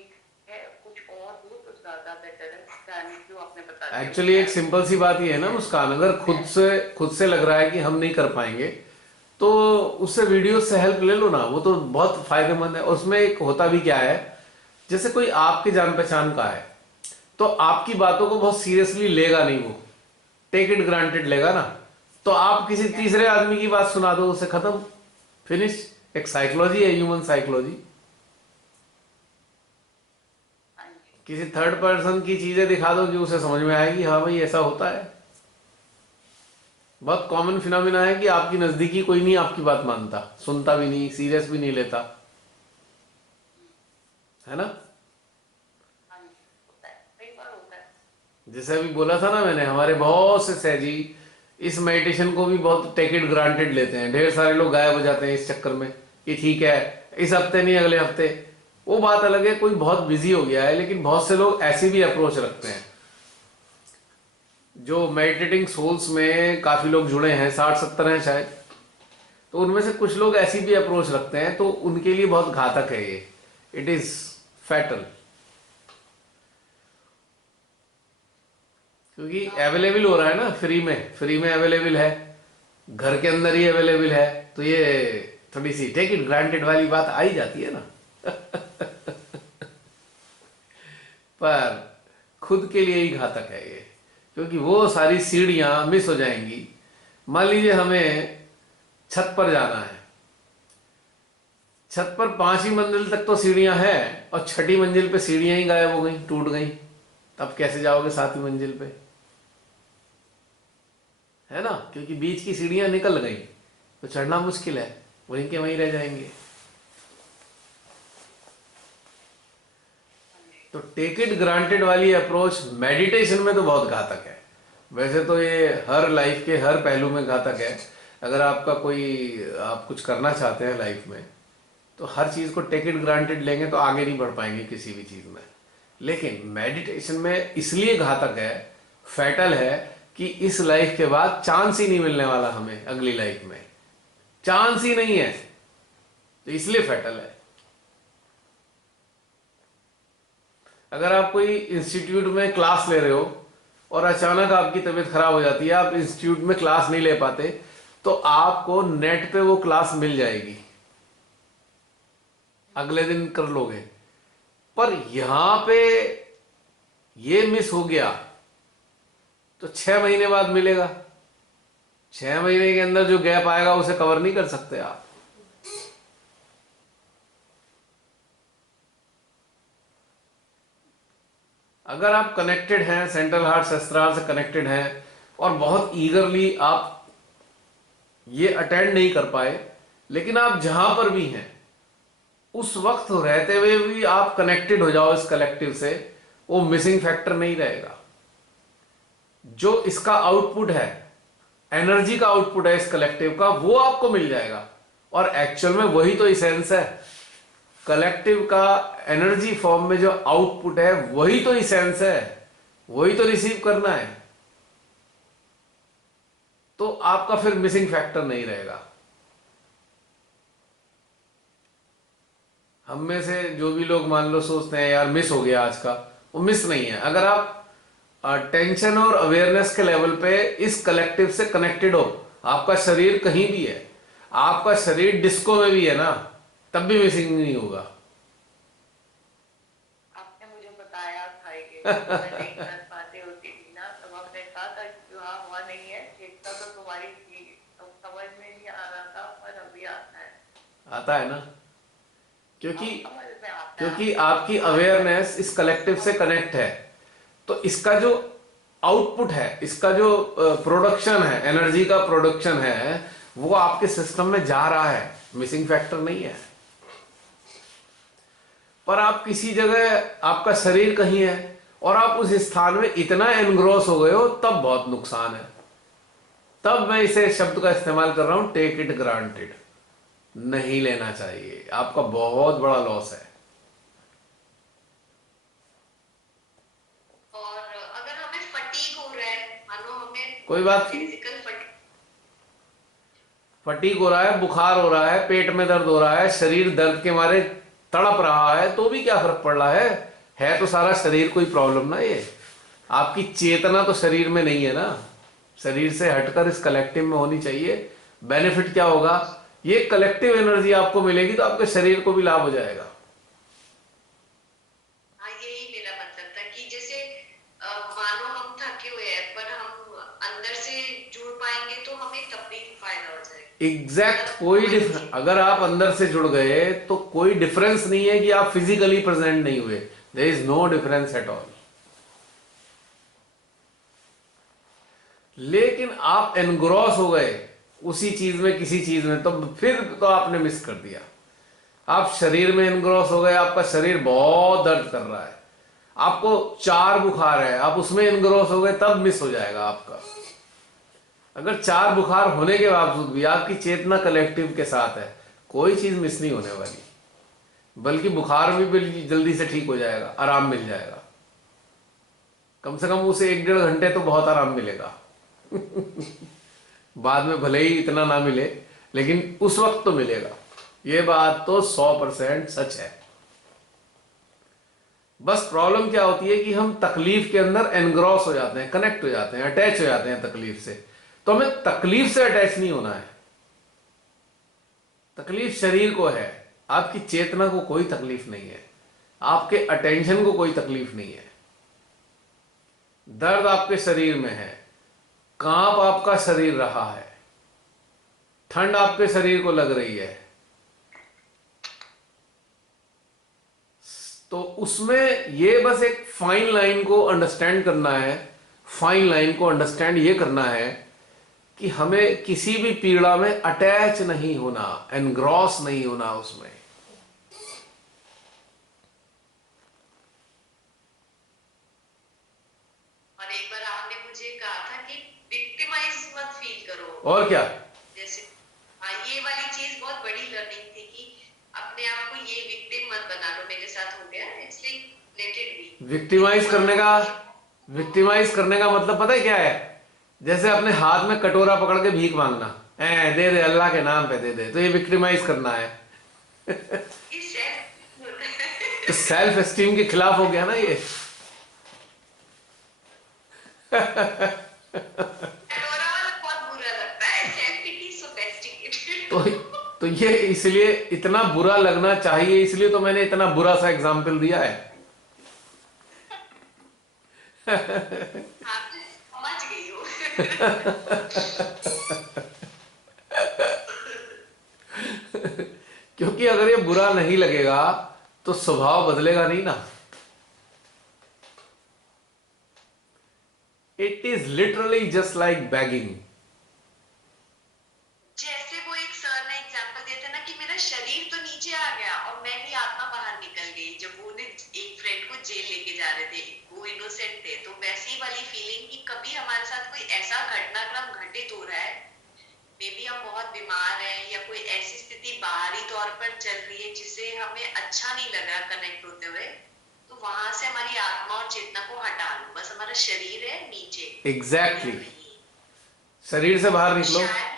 है कुछ और हो तो ज्यादा बेटर है। थैंक यू, आपने बता दिया। एक्चुअली एक सिंपल सी बात ये है ना मुस्कान, अगर खुद से लग रहा है कि हम नहीं कर पाएंगे तो उससे वीडियो से हेल्प ले लो ना, वो तो बहुत फायदेमंद है। उसमें एक होता भी क्या है, जैसे कोई आपके जान पहचान का है तो आपकी बातों को बहुत सीरियसली लेगा नहीं, वो टेक इट ग्रांटेड लेगा ना। तो आप किसी तीसरे आदमी की बात सुना दो, उसे खत्म, फिनिश। एक साइकोलॉजी है, ह्यूमन साइकोलॉजी। किसी थर्ड पर्सन की चीजें दिखा दो कि उसे समझ में आएगी, हाँ भाई ऐसा होता है। बहुत कॉमन फिनोमिना है कि आपकी नजदीकी कोई नहीं आपकी बात मानता, सुनता भी नहीं, सीरियस भी नहीं लेता, है ना। जैसे अभी बोला था ना मैंने, हमारे बहुत से सहजी इस मेडिटेशन को भी बहुत टेक इट ग्रांटेड लेते हैं। ढेर सारे लोग गायब हो जाते हैं इस चक्कर में कि ठीक है इस हफ्ते नहीं अगले हफ्ते, वो बात अलग है, कोई बहुत बिजी हो गया है। लेकिन बहुत से लोग ऐसी भी अप्रोच रखते हैं, जो मेडिटेटिंग सोल्स में काफी लोग जुड़े हैं, 60-70 हैं शायद, तो उनमें से कुछ लोग ऐसी भी अप्रोच रखते हैं, तो उनके लिए बहुत घातक है ये, इट इज फैटल। क्योंकि अवेलेबल हो रहा है ना, फ्री में अवेलेबल है, घर के अंदर ही अवेलेबल है, तो ये थोड़ी सी टेक इट ग्रांटेड वाली बात आ ही जाती है ना। पर खुद के लिए ही घातक है ये, क्योंकि वो सारी सीढ़ियां मिस हो जाएंगी। मान लीजिए हमें छत पर जाना है, छत पर 5वीं मंजिल तक तो सीढ़ियां हैं और 6ठी मंजिल पे सीढ़ियां ही गायब हो गई, टूट गई, तब कैसे जाओगे 7वीं मंजिल पे, है ना। क्योंकि बीच की सीढ़ियां निकल गई तो चढ़ना मुश्किल है, वहीं के वहीं रह जाएंगे। तो टेक इट ग्रांटेड वाली अप्रोच मेडिटेशन में तो बहुत घातक है। वैसे तो ये हर लाइफ के हर पहलू में घातक है। अगर आपका कोई आप कुछ करना चाहते हैं लाइफ में, तो हर चीज़ को टेक इट ग्रांटेड लेंगे तो आगे नहीं बढ़ पाएंगे किसी भी चीज़ में। लेकिन मेडिटेशन में इसलिए घातक है, फैटल है, कि इस लाइफ के बाद चांस ही नहीं मिलने वाला हमें, अगली लाइफ में चांस ही नहीं है, तो इसलिए फैटल है। अगर आप कोई इंस्टीट्यूट में क्लास ले रहे हो और अचानक आपकी तबीयत खराब हो जाती है, आप इंस्टीट्यूट में क्लास नहीं ले पाते, तो आपको नेट पे वो क्लास मिल जाएगी, अगले दिन कर लोगे। पर यहां पे ये मिस हो गया तो 6 महीने बाद मिलेगा। 6 महीने के अंदर जो गैप आएगा उसे कवर नहीं कर सकते आप। अगर आप कनेक्टेड हैं, सेंट्रल हार्ट सहस्त्रार से कनेक्टेड हैं और बहुत ईगरली आप ये अटेंड नहीं कर पाए, लेकिन आप जहां पर भी हैं उस वक्त रहते हुए भी आप कनेक्टेड हो जाओ इस कलेक्टिव से, वो मिसिंग फैक्टर नहीं रहेगा। जो इसका आउटपुट है, एनर्जी का आउटपुट है इस कलेक्टिव का, वो आपको मिल जाएगा। और एक्चुअल में वही तो इसेंस है। कलेक्टिव का एनर्जी फॉर्म में जो आउटपुट है वही तो इसेंस है, वही तो रिसीव करना है। तो आपका फिर मिसिंग फैक्टर नहीं रहेगा। हम में से जो भी लोग मान लो सोचते हैं यार मिस हो गया आज का, वो मिस नहीं है। अगर आप टेंशन और अवेयरनेस के लेवल पे इस कलेक्टिव से कनेक्टेड हो, आपका शरीर कहीं भी है, आपका शरीर डिस्को में भी है ना, तब भी मिसिंग नहीं होगा। आपने मुझे बताया था कि मैं नहीं कर पाती होती थी ना, तब आपने कहा था कि हाँ हुआ नहीं है, चेतना तो तुम्हारी थी, तो समझ में नहीं आ रहा था, पर अभी आता है। आता है ना, क्योंकि समझ में आता है। क्योंकि आपकी अवेयरनेस इस कलेक्टिव से कनेक्ट है। तो इसका जो आउटपुट है, इसका जो प्रोडक्शन है, एनर्जी का प्रोडक्शन है, वो आपके सिस्टम में जा रहा है, मिसिंग फैक्टर नहीं है। पर आप किसी जगह, आपका शरीर कहीं है और आप उस स्थान में इतना एनग्रोस हो गए हो, तब बहुत नुकसान है। तब मैं इसे शब्द का इस्तेमाल कर रहा हूं, टेक इट ग्रांटेड। नहीं लेना चाहिए, आपका बहुत बड़ा लॉस है। और अगर हमें फटीग हो रहा है, मानो हमें कोई बात नहीं, फिजिकल फटीग हो रहा है, बुखार हो रहा है, पेट में दर्द हो रहा है, शरीर दर्द के मारे तड़प रहा है, तो भी क्या फर्क पड़ रहा है तो सारा शरीर कोई प्रॉब्लम ना। ये आपकी चेतना तो शरीर में नहीं है ना, शरीर से हटकर इस कलेक्टिव में होनी चाहिए। बेनिफिट क्या होगा, ये कलेक्टिव एनर्जी आपको मिलेगी तो आपके शरीर को भी लाभ हो जाएगा। हाँ, यही मेरा मतलब था कि जैसे मानो हम थके हुए हैं, पर हम अंदर से जुड़ पाएंगे तो हमें तब भी फायदा हो जाएगा। एग्जैक्ट कोई डिफरेंस, अगर आप अंदर से जुड़ गए तो कोई डिफरेंस नहीं है कि आप फिजिकली प्रेजेंट नहीं हुए। There is no difference at all. लेकिन आप एनग्रॉस हो गए उसी चीज में, किसी चीज में, तो फिर तो आपने मिस कर दिया। आप शरीर में एनग्रॉस हो गए, आपका शरीर बहुत दर्द कर रहा है, आपको 4 बुखार है, आप उसमें एनग्रॉस हो गए, तब मिस हो जाएगा आपका। अगर 4 बुखार होने के बावजूद भी आपकी चेतना कलेक्टिव के साथ है, कोई चीज मिस नहीं होने वाली, बल्कि बुखार भी जल्दी से ठीक हो जाएगा, आराम मिल जाएगा। कम से कम उसे 1-1.5 घंटे तो बहुत आराम मिलेगा। बाद में भले ही इतना ना मिले, लेकिन उस वक्त तो मिलेगा। ये बात तो 100% सच है। बस प्रॉब्लम क्या होती है कि हम तकलीफ के अंदर एनग्रॉस हो जाते हैं, कनेक्ट हो जाते हैं, अटैच हो जाते हैं तकलीफ से। तो हमें तकलीफ से अटैच नहीं होना है। तकलीफ शरीर को है, आपकी चेतना को कोई तकलीफ नहीं है, आपके अटेंशन को कोई तकलीफ नहीं है। दर्द आपके शरीर में है, कांप आपका शरीर रहा है, ठंड आपके शरीर को लग रही है, तो उसमें ये बस एक फाइन लाइन को अंडरस्टैंड करना है। फाइन लाइन को अंडरस्टैंड ये करना है कि हमें किसी भी पीड़ा में अटैच नहीं होना, एनग्रॉस नहीं होना उसमें। और क्या। जैसे हाँ, ये वाली चीज बहुत बड़ी लर्निंग थी कि अपने आप को ये विक्टिम मत बना लो, मेरे साथ हो गया, it's like let it be. Victimise करने का मतलब पता है क्या है? जैसे अपने हाथ में कटोरा पकड़ के भीख मांगना, दे दे अल्लाह के नाम पे दे दे, तो ये विक्टिमाइज करना है। इस तो सेल्फ एस्टीम के खिलाफ हो गया ना ये। कटोरा वाला बहुत बुरा लगता है, सेल्फ पिटी सोफिस्टिकेटेड। तो तो ये इसलिए इतना बुरा लगना चाहिए, इसलिए तो मैंने इतना बुरा सा एग्जाम्पल दिया है। हाँ, समझ गई हो। क्योंकि अगर ये बुरा नहीं लगेगा तो स्वभाव बदलेगा नहीं ना। It is literally just like bagging. जैसे वो एक सर ने एग्जांपल दिया था ना कि मेरा शरीर तो नीचे आ गया और मैं भी आत्मा बाहर निकल गई, जब वो एक फ्रेंड को जेल लेके जा रहे थे, वो इनोसेंट थे, तो वैसी वाली फीलिंग कि कभी हमारे साथ कोई ऐसा घटनाक्रम घटित हो रहा है, मे बी हम बहुत बीमार हैं या कोई ऐसी स्थिति बाहरी तौर पर चल रही है जिससे हमें अच्छा नहीं लग रहा कनेक्ट होते हुए, तो वहां से हमारी आत्मा और चेतना को हटा लो, बस हमारा शरीर है नीचे। एग्जैक्टली शरीर से बाहर निकलो। शायद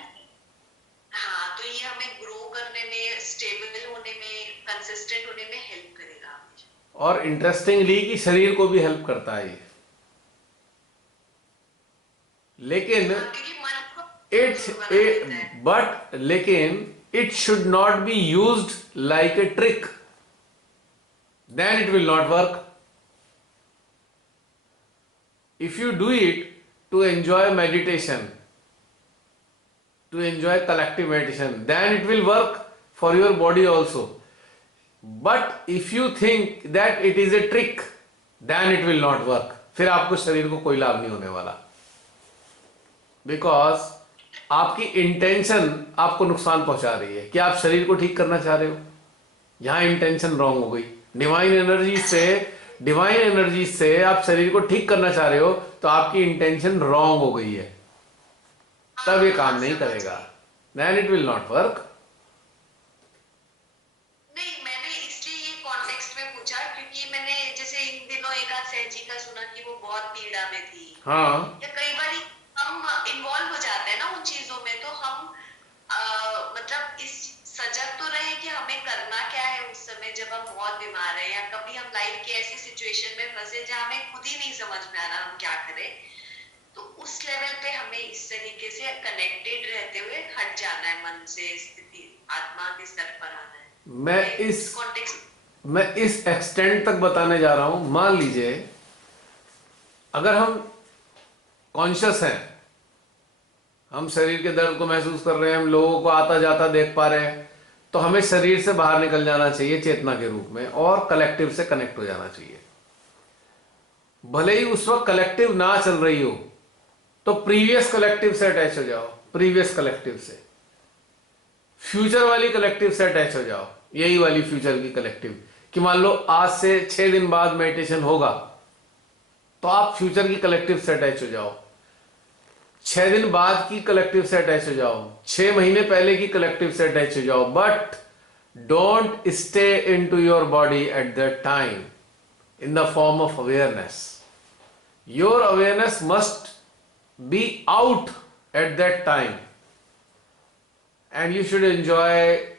हाँ, तो ये हमें ग्रो करने में, स्टेबल होने में, कंसिस्टेंट होने में हेल्प करेगा हमेशा। और इंटरेस्टिंगली कि शरीर को भी हेल्प करता है ये। लेकिन हाँ, क्योंकि मन को कमजोर बना देता है। लेकिन it should not be used like a trick, then it will not work. If you do it to enjoy meditation, to enjoy collective meditation, then it will work for your body also. But if you think that it is a trick, then it will not work. फिर आपको शरीर को कोई लाभ नहीं होने वाला, because आपकी इंटेंशन आपको नुकसान पहुंचा रही है कि आप शरीर को ठीक करना चाह रहे हो। यहां इंटेंशन रॉन्ग हो गई। डिवाइन एनर्जी से आप शरीर को ठीक करना चाह रहे हो, तो आपकी इंटेंशन रॉन्ग हो गई है, तब ये काम नहीं करेगा। Then it will not work. नहीं, मैंने इसलिए ये कॉन्टेक्स्ट में पूछा क्योंकि मैंने जैसे इन दिनों एक आध सहजी का सुना कि वो बहुत पीड़ा में थी। हाँ, या कई बार हम इन्वॉल्व हो जाते हैं ना उन चीजों में, तो हम मतलब इस सजग तो रहे कि हमें करना क्या है उस समय जब हम बहुत बीमार हैं, या कभी हम लाइफ की ऐसी सिचुएशन में फंसे जहां हमें खुद ही नहीं समझ में आ रहा हम क्या करें, तो उस लेवल पे हमें इस तरीके से कनेक्टेड रहते हुए हट जाना है मन से, स्थिति आत्मा के स्तर पर आना है। मैं इस एक्सटेंड तक बताने जा रहा हूं। मान लीजिए अगर हम कॉन्शियस हैं, हम शरीर के दर्द को महसूस कर रहे हैं, हम लोगों को आता जाता देख पा रहे हैं, तो हमें शरीर से बाहर निकल जाना चाहिए चेतना के रूप में और कलेक्टिव से कनेक्ट हो जाना चाहिए। भले ही उस वक्त कलेक्टिव ना चल रही हो, तो प्रीवियस कलेक्टिव से अटैच हो जाओ, प्रीवियस कलेक्टिव से, फ्यूचर वाली कलेक्टिव से अटैच हो जाओ, यही वाली फ्यूचर की कलेक्टिव, कि मान लो आज से 6 दिन बाद मेडिटेशन होगा, तो आप फ्यूचर की कलेक्टिव से अटैच हो जाओ, 6 दिन बाद की कलेक्टिव से अटैच हो जाओ, 6 महीने पहले की कलेक्टिव से अटैच हो जाओ, but don't stay into your body at that time in the form of awareness. Your awareness must be out at that time, and you should enjoy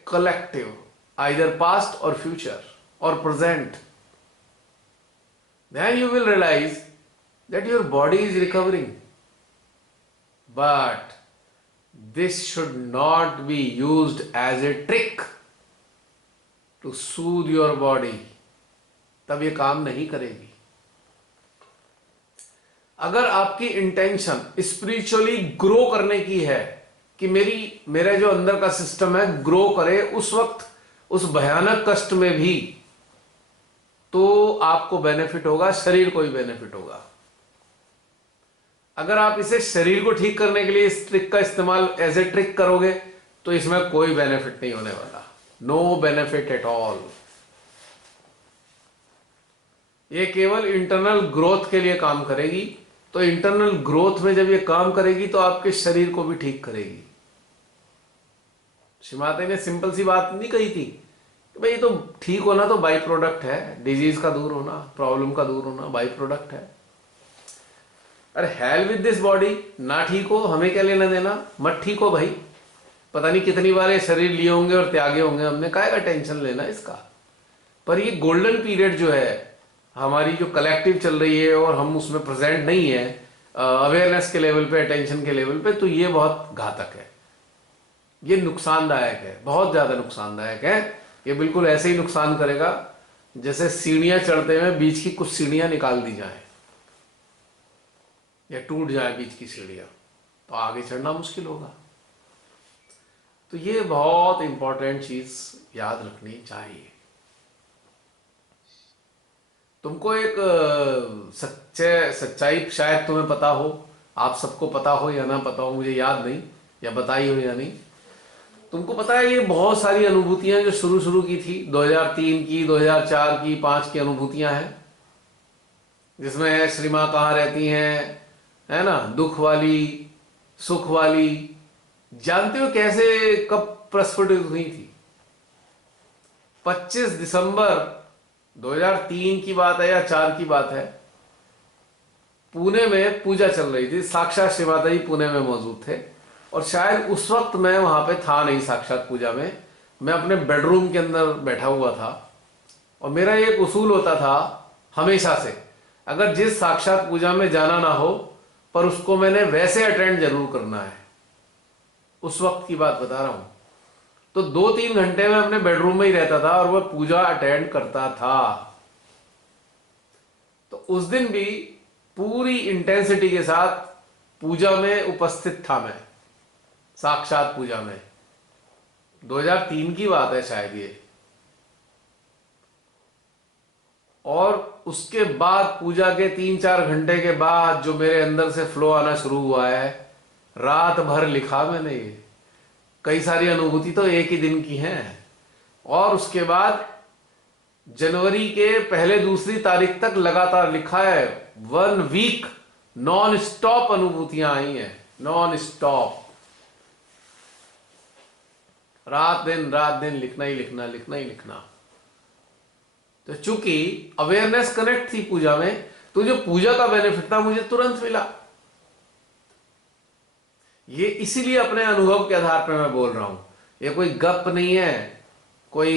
collective, either past or future or present. Then you will realize that your body is recovering. But this should not be used as a trick to soothe your body. तब ये काम नहीं करेगी। अगर आपकी intention spiritually grow करने की है कि मेरा जो अंदर का सिस्टम है ग्रो करे, उस वक्त उस भयानक कष्ट में भी, तो आपको बेनिफिट होगा, शरीर को भी बेनिफिट होगा। अगर आप इसे शरीर को ठीक करने के लिए इस ट्रिक का इस्तेमाल एज ए ट्रिक करोगे, तो इसमें कोई बेनिफिट नहीं होने वाला, नो बेनिफिट एट ऑल। ये केवल इंटरनल ग्रोथ के लिए काम करेगी, तो इंटरनल ग्रोथ में जब ये काम करेगी तो आपके शरीर को भी ठीक करेगी। श्री माता ने सिंपल सी बात नहीं कही थी कि भाई ये तो ठीक होना तो बाई प्रोडक्ट है, डिजीज का दूर होना, प्रॉब्लम का दूर होना बाई प्रोडक्ट है। अरे हेल विद दिस बॉडी, ना ठीक हो हमें क्या लेना देना, मत ठीक हो भाई, पता नहीं कितनी बार ये शरीर लिए होंगे और त्यागे होंगे हमने, काहे का टेंशन लेना इसका। पर ये गोल्डन पीरियड जो है हमारी जो कलेक्टिव चल रही है और हम उसमें प्रेजेंट नहीं है अवेयरनेस के लेवल पे, अटेंशन के लेवल पे, तो ये बहुत घातक है, ये नुकसानदायक है, बहुत ज्यादा नुकसानदायक है। ये बिल्कुल ऐसे ही नुकसान करेगा जैसे सीढ़ियां चढ़ते हुए बीच की कुछ सीढ़ियां निकाल दी जाए या टूट जाए बीच की सीढ़ियां, तो आगे चढ़ना मुश्किल होगा। तो ये बहुत इंपॉर्टेंट चीज याद रखनी चाहिए। तुमको एक सच्चाई शायद तुम्हें पता हो, आप सबको पता हो या ना पता हो, मुझे याद नहीं, या बताई हो या नहीं। तुमको पता है ये बहुत सारी अनुभूतियां जो शुरू की थी 2003 की, 2004 की, 5 की अनुभूतियां हैं, जिसमें श्री मां कहाँ रहती हैं, है ना, दुख वाली, सुख वाली, जानते हो कैसे कब प्रस्फुटित हुई थी? 25 दिसंबर 2003 की बात है या 4 की बात है, पुणे में पूजा चल रही थी, साक्षात श्री माता जी पुणे में मौजूद थे, और शायद उस वक्त मैं वहां पे था नहीं साक्षात पूजा में, मैं अपने बेडरूम के अंदर बैठा हुआ था। और मेरा एक उसूल होता था हमेशा से, अगर जिस साक्षात पूजा में जाना ना हो पर उसको मैंने वैसे अटेंड जरूर करना है। उस वक्त की बात बता रहा हूं। तो 2-3 घंटे में अपने बेडरूम में ही रहता था और वह पूजा अटेंड करता था। तो उस दिन भी पूरी इंटेंसिटी के साथ पूजा में उपस्थित था मैं, साक्षात पूजा में। 2003 की बात है शायद ये। और उसके बाद पूजा के 3-4 घंटे के बाद जो मेरे अंदर से फ्लो आना शुरू हुआ है, रात भर लिखा मैंने, ये कई सारी अनुभूति तो एक ही दिन की हैं। और उसके बाद जनवरी के पहले दूसरी तारीख तक लगातार लिखा है, 1 वीक नॉन स्टॉप अनुभूतियां आई हैं, नॉन स्टॉप, रात दिन लिखना ही लिखना, लिखना ही लिखना। तो चूंकि अवेयरनेस कनेक्ट थी पूजा में, तो जो पूजा का बेनिफिट था मुझे तुरंत मिला। ये इसीलिए अपने अनुभव के आधार पर मैं बोल रहा हूं, ये कोई गप नहीं है, कोई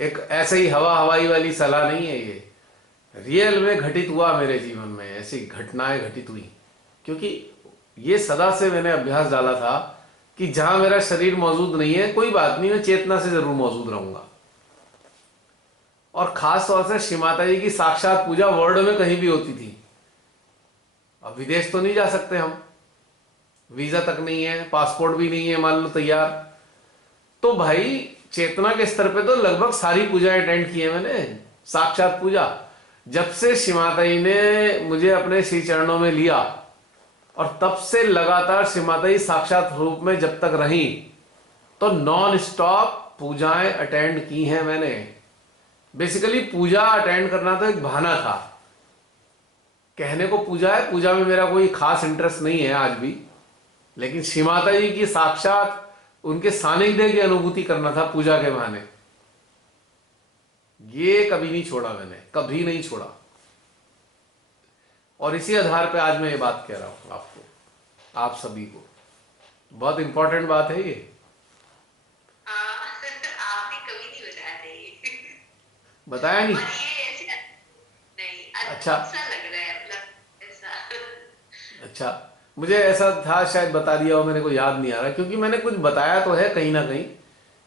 एक ऐसे ही हवाई वाली सलाह नहीं है, ये रियल में घटित हुआ मेरे जीवन में, ऐसी घटनाएं घटित हुई। क्योंकि ये सदा से मैंने अभ्यास डाला था कि जहां मेरा शरीर मौजूद नहीं है कोई बात नहीं, मैं चेतना से जरूर मौजूद रहूंगा। और खास तौर से श्री माता जी की साक्षात पूजा वर्ल्ड में कहीं भी होती थी। अब विदेश तो नहीं जा सकते हम, वीजा तक नहीं है, पासपोर्ट भी नहीं है मान लो तैयार, तो भाई चेतना के स्तर पे तो लगभग सारी पूजाएं अटेंड की है मैंने, साक्षात पूजा। जब से श्री माता जी ने मुझे अपने श्री चरणों में लिया और तब से लगातार श्री माता जी साक्षात रूप में जब तक रही, तो नॉन स्टॉप पूजाएं अटेंड की हैं मैंने। बेसिकली पूजा अटेंड करना तो एक बहाना था, कहने को पूजा है, पूजा में मेरा कोई खास इंटरेस्ट नहीं है आज भी, लेकिन श्री माता जी की साक्षात उनके सानिध्य की अनुभूति करना था पूजा के बहाने। ये कभी नहीं छोड़ा मैंने, कभी नहीं छोड़ा। और इसी आधार पे आज मैं ये बात कह रहा हूं आपको, आप सभी को। बहुत इंपॉर्टेंट बात है ये। आपने कभी नहीं बताया था ये। बताया नहीं? और ये ऐसे नहीं, अच्छा। अच्छा लग रहा है, मतलब ऐसा। अच्छा, मुझे ऐसा था शायद बता दिया हो, मेरे को याद नहीं आ रहा, क्योंकि मैंने कुछ बताया तो है कहीं ना कहीं,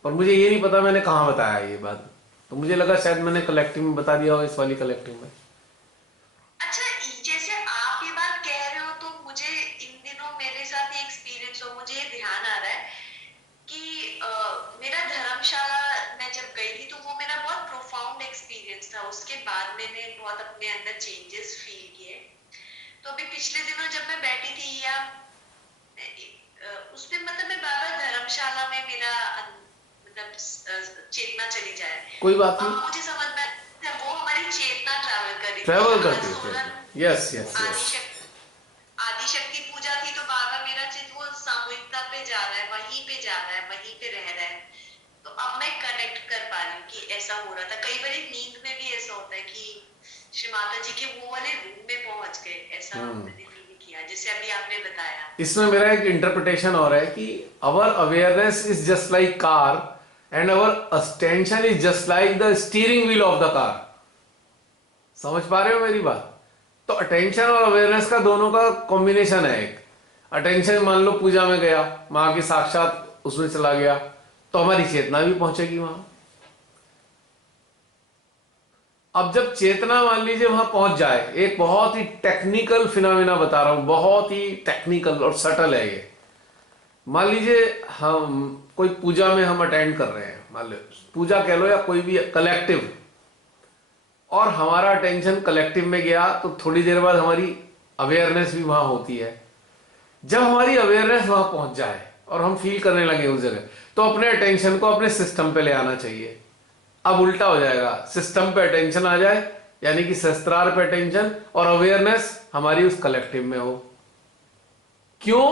पर मुझे ये नहीं पता मैंने कहाँ बताया ये बात। तो मुझे लगा शायद मैंने कलेक्टिव में बता दिया हो, इस वाली कलेक्टिव में। अच्छा, जैसे आप ये बात कह रहे हो तो मुझे इन दिनों मेरे साथ ये एक्सपीरियंस हो, मुझे ये ध्यान आ रहा है कि मेरा धर्मशाला मैं जब गई थी तो वो मेरा बहुत प्रोफाउंड एक्सपीरियंस था। उसके बाद मैंने बहुत अपने अंदर चेंजेस फील किए। तो अभी पिछले दिनों जब मैं बैठी थी या उसमें, मतलब मैं बाबा धर्मशाला में मेरा मतलब चेतना चली जाए, कोई बात नहीं, मुझे समझ में वो हमारी चेतना ट्रैवल कर रही थी, ट्रैवल करती है। यस यस आदि यस, शक्ति जा रहा है, वहीं पे जा रहा है, वहीं पे रह रहा है। तो अब मैं कनेक्ट कर पा रही हूँ कि ऐसा हो रहा था। कई बार नींद में भी ऐसा होता है कि श्री माता जी के वो वाले रूम में पहुंच गए, ऐसा मैंने फील किया, जैसे अभी आपने बताया। इसमें मेरा एक इंटरप्रिटेशन और है कि our awareness is just like car and our attention is just like the steering wheel of the car. समझ पा रहे हो मेरी बात? तो अटेंशन और अवेयरनेस का दोनों का कॉम्बिनेशन है। एक अटेंशन मान लो पूजा में गया, मां की साक्षात उसमें चला गया, तो हमारी चेतना भी पहुंचेगी वहां। अब जब चेतना मान लीजिए वहां पहुंच जाए, एक बहुत ही टेक्निकल फिनोमिना बता रहा हूं, बहुत ही टेक्निकल और सटल है ये। मान लीजिए हम कोई पूजा में हम अटेंड कर रहे हैं, मान लो पूजा कह लो या कोई भी कलेक्टिव, और हमारा अटेंशन कलेक्टिव में गया तो थोड़ी देर बाद हमारी अवेयरनेस भी वहां होती है। जब हमारी अवेयरनेस वहां पहुंच जाए और हम फील करने लगे उस जगह, तो अपने अटेंशन को अपने सिस्टम पे ले आना चाहिए। अब उल्टा हो जाएगा, सिस्टम पे अटेंशन आ जाए, यानी कि शस्त्रार पे अटेंशन, और अवेयरनेस हमारी उस कलेक्टिव में हो। क्यों?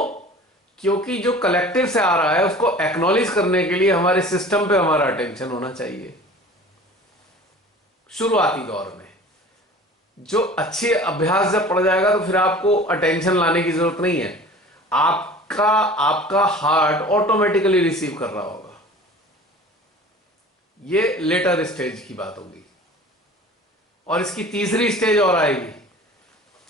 क्योंकि जो कलेक्टिव से आ रहा है उसको एक्नॉलेज करने के लिए हमारे सिस्टम पे हमारा अटेंशन होना चाहिए। शुरुआती दौर में जो अच्छे अभ्यास जब पड़ जाएगा तो फिर आपको अटेंशन लाने की जरूरत नहीं है, आपका हार्ट ऑटोमेटिकली रिसीव कर रहा होगा। ये लेटर स्टेज की बात होगी। और इसकी तीसरी स्टेज और आएगी,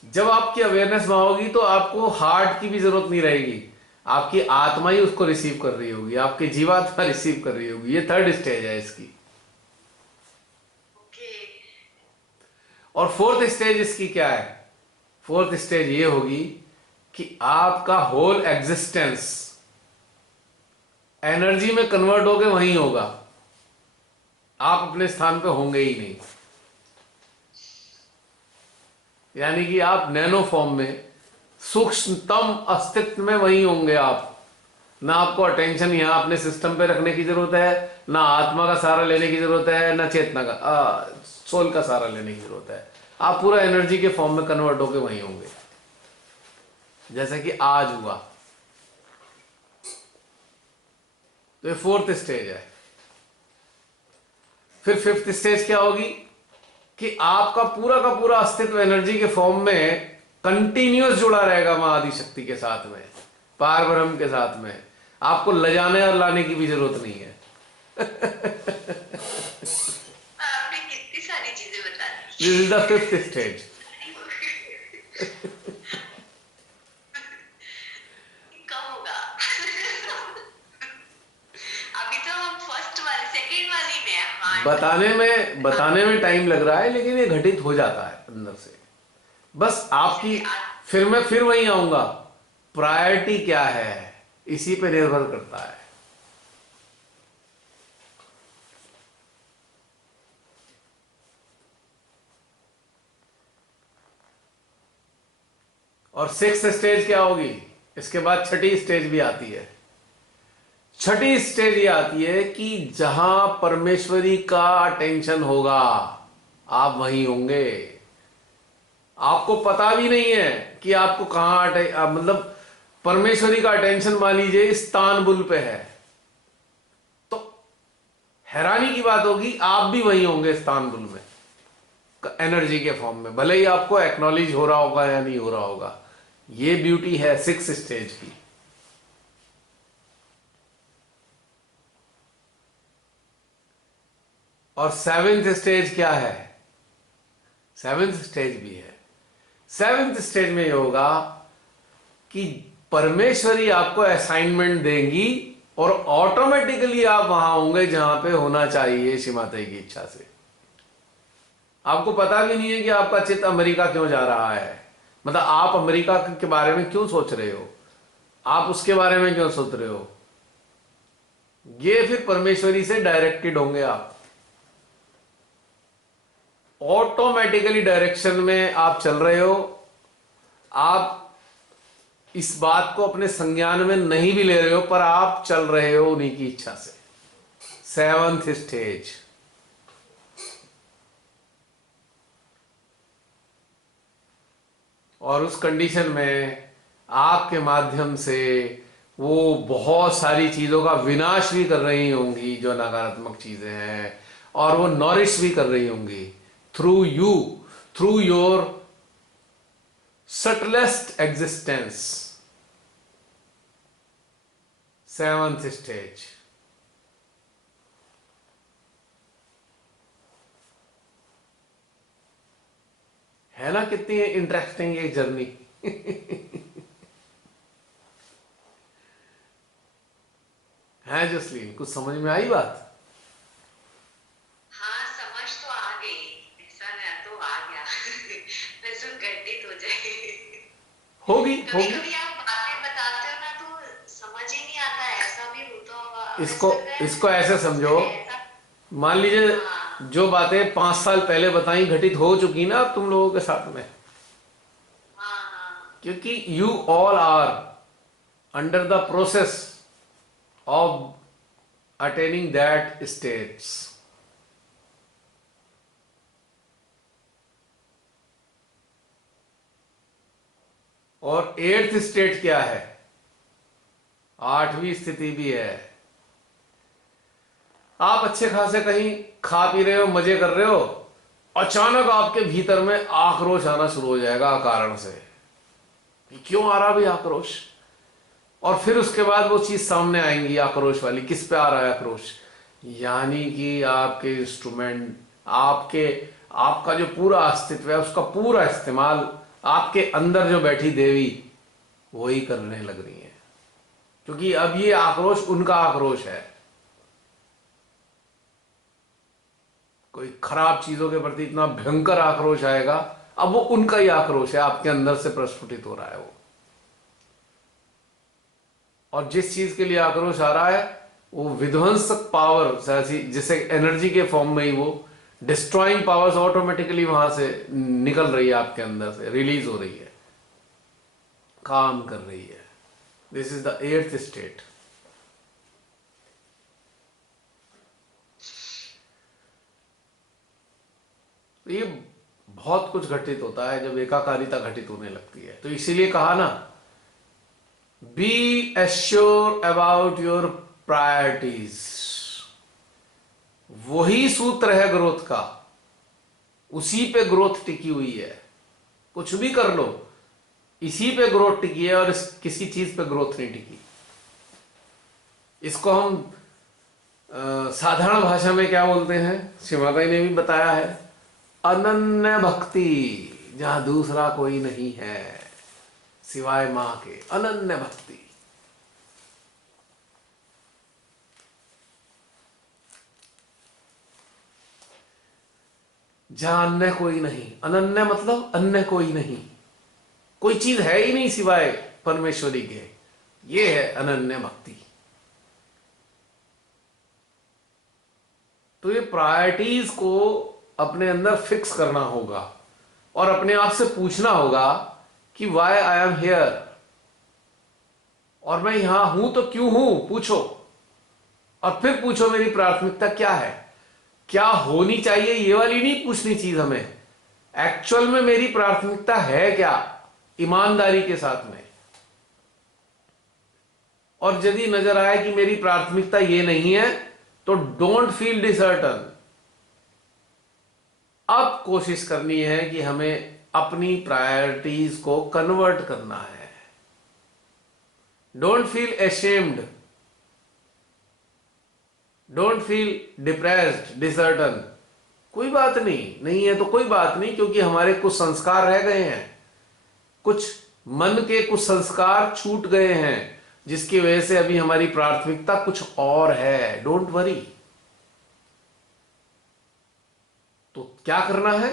जब आपकी अवेयरनेस वहां होगी तो आपको हार्ट की भी जरूरत नहीं रहेगी, आपकी आत्मा ही उसको रिसीव कर रही होगी, आपकी जीवात्मा रिसीव कर रही होगी। ये थर्ड स्टेज है इसकी। और फोर्थ स्टेज इसकी क्या है? फोर्थ स्टेज ये होगी कि आपका होल एग्जिस्टेंस एनर्जी में कन्वर्ट होकर वहीं होगा, आप अपने स्थान पे होंगे ही नहीं। यानी कि आप नैनो फॉर्म में सूक्ष्मतम अस्तित्व में वहीं होंगे आप। ना आपको अटेंशन यहां अपने सिस्टम पे रखने की जरूरत है, ना आत्मा का सहारा लेने की जरूरत है, ना चेतना का सोल का सहारा लेने की जरूरत है। आप पूरा एनर्जी के फॉर्म में कन्वर्ट होकर वहीं होंगे, जैसे कि आज हुआ। तो ये फोर्थ स्टेज है। फिर फिफ्थ स्टेज क्या होगी कि आपका पूरा का पूरा अस्तित्व एनर्जी के फॉर्म में कंटिन्यूअस जुड़ा रहेगा मां आदि शक्ति के साथ में, पार ब्रह्म के साथ में। आपको ले जाने और लाने की भी जरूरत नहीं है। आपने कितनी सारी चीजें बता दी। This is the fifth stage. कब होगा? अभी तो हम फर्स्ट वाले सेकंड वाली में हैं। हाँ, बताने में टाइम लग रहा है, लेकिन ये घटित हो जाता है अंदर से। बस आपकी, फिर मैं फिर वहीं आऊंगा, प्रायोरिटी क्या है इसी पे निर्भर करता है। और सिक्स स्टेज क्या होगी? इसके बाद छठी स्टेज भी आती है। छठी स्टेज ये आती है कि जहां परमेश्वरी का अटेंशन होगा आप वहीं होंगे। आपको पता भी नहीं है कि आपको कहां मतलब परमेश्वरी का अटेंशन मान लीजिए इस्तानबुल पे है, तो हैरानी की बात होगी आप भी वहीं होंगे इस्तानबुल में, एनर्जी के फॉर्म में, भले ही आपको एक्नॉलेज हो रहा होगा या नहीं हो रहा होगा। ये ब्यूटी है सिक्स स्टेज की। और सेवेंथ स्टेज क्या है? सेवेंथ स्टेज भी है। सेवेंथ स्टेज में ये होगा कि परमेश्वरी आपको असाइनमेंट देंगी और ऑटोमेटिकली आप वहां होंगे जहां पे होना चाहिए श्री माता की इच्छा से। आपको पता भी नहीं है कि आपका चित्त अमेरिका क्यों जा रहा है, मतलब आप अमेरिका के बारे में क्यों सोच रहे हो, आप उसके बारे में क्यों सोच रहे हो। ये फिर परमेश्वरी से डायरेक्टेड होंगे आप, ऑटोमेटिकली डायरेक्शन में आप चल रहे हो। आप इस बात को अपने संज्ञान में नहीं भी ले रहे हो, पर आप चल रहे हो उन्हीं की इच्छा से। Seventh stage. और उस कंडीशन में आपके माध्यम से वो बहुत सारी चीजों का विनाश भी कर रही होंगी जो नकारात्मक चीजें हैं, और वो नॉरिश भी कर रही होंगी through you, through your subtlest existence. Seventh stage. है ना कितनी इंटरेस्टिंग ये जर्नी। है जसलीन, कुछ समझ में आई बात? हाँ, समझ तो आ गई, ऐसा नहीं तो आ गया। मैं सुन घटित हो जाए। होगी कभी होगी। कभी आप बातें बताते हो ना तो समझ ही नहीं आता, ऐसा भी होता होगा, इसको ऐसा लग रहा है इसको ऐसे समझो, ऐसा। मान लीजिए हाँ जो बातें 5 साल पहले बताई घटित हो चुकी ना अब तुम लोगों के साथ में, हाँ हाँ। क्योंकि you all are under the process of attaining that states. और 8th स्टेट क्या है? 8वीं स्थिति भी है। आप अच्छे खासे कहीं खा पी रहे हो, मजे कर रहे हो, अचानक आपके भीतर में आक्रोश आना शुरू हो जाएगा अकारण से, कि क्यों आ रहा भी आक्रोश। और फिर उसके बाद वो चीज सामने आएंगी आक्रोश वाली, किस पे आ रहा है आक्रोश, यानी कि आपके इंस्ट्रूमेंट, आपके आपका जो पूरा अस्तित्व है उसका पूरा इस्तेमाल आपके अंदर जो बैठी देवी वही करने लग रही है, क्योंकि अब ये आक्रोश उनका आक्रोश है। कोई खराब चीजों के प्रति इतना भयंकर आक्रोश आएगा, अब वो उनका ही आक्रोश है, आपके अंदर से प्रस्फुटित हो रहा है वो। और जिस चीज के लिए आक्रोश आ रहा है वो विध्वंसक पावर, जैसे एनर्जी के फॉर्म में ही वो डिस्ट्रॉइंग पावर्स ऑटोमेटिकली वहां से निकल रही है, आपके अंदर से रिलीज हो रही है, काम कर रही है। This is the 8th state. ये बहुत कुछ घटित होता है जब एकाकारिता घटित होने लगती है। तो इसीलिए कहा ना, be assure about your priorities. वही सूत्र है ग्रोथ का, उसी पे ग्रोथ टिकी हुई है। कुछ भी कर लो, इसी पे ग्रोथ टिकी है, और किसी चीज पे ग्रोथ नहीं टिकी। इसको हम साधारण भाषा में क्या बोलते हैं, शिवाबाई ने भी बताया है, अनन्य भक्ति, जहां दूसरा कोई नहीं है सिवाय मां के, अनन्य भक्ति। जहां अन्य कोई नहीं, अनन्य मतलब अन्य कोई नहीं, कोई चीज है ही नहीं सिवाय परमेश्वरी के, ये है अनन्य भक्ति। तो ये प्रायोरिटीज को अपने अंदर फिक्स करना होगा और अपने आप से पूछना होगा कि वाई आई एम हियर, और मैं यहां हूं तो क्यों हूं, पूछो। और फिर पूछो मेरी प्राथमिकता क्या है, क्या होनी चाहिए, ये वाली नहीं पूछनी चीज हमें, एक्चुअल में मेरी प्राथमिकता है क्या, ईमानदारी के साथ में। और यदि नजर आए कि मेरी प्राथमिकता ये नहीं है तो डोंट फील डिसर्टन। अब कोशिश करनी है कि हमें अपनी प्रायोरिटीज को कन्वर्ट करना है। Don't feel ashamed, don't feel depressed, disheartened. कोई बात नहीं, नहीं है तो कोई बात नहीं, क्योंकि हमारे कुछ संस्कार रह गए हैं, कुछ मन के कुछ संस्कार छूट गए हैं, जिसकी वजह से अभी हमारी प्राथमिकता कुछ और है। Don't worry. तो क्या करना है,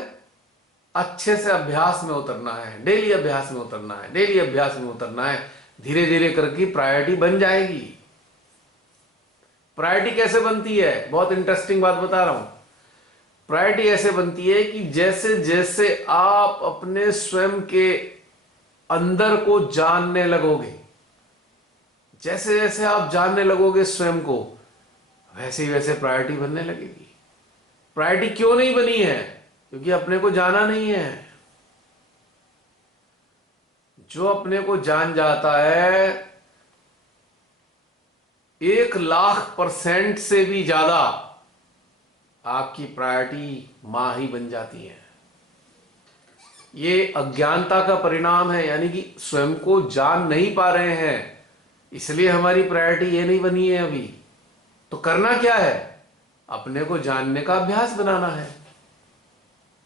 अच्छे से अभ्यास में उतरना है, डेली अभ्यास में उतरना है, डेली अभ्यास में उतरना है। धीरे धीरे करके प्रायोरिटी बन जाएगी। प्रायोरिटी कैसे बनती है, बहुत इंटरेस्टिंग बात बता रहा हूं। प्रायोरिटी ऐसे बनती है कि जैसे जैसे आप अपने स्वयं के अंदर को जानने लगोगे, जैसे जैसे आप जानने लगोगे स्वयं को, वैसे ही वैसे प्रायोरिटी बनने लगेगी। प्रायोरिटी क्यों नहीं बनी है, क्योंकि अपने को जाना नहीं है। जो अपने को जान जाता है 1,00,000% से भी ज्यादा आपकी प्रायोरिटी मां ही बन जाती है। ये अज्ञानता का परिणाम है, यानी कि स्वयं को जान नहीं पा रहे हैं, इसलिए हमारी प्रायोरिटी ये नहीं बनी है अभी। तो करना क्या है? अपने को जानने का अभ्यास बनाना है,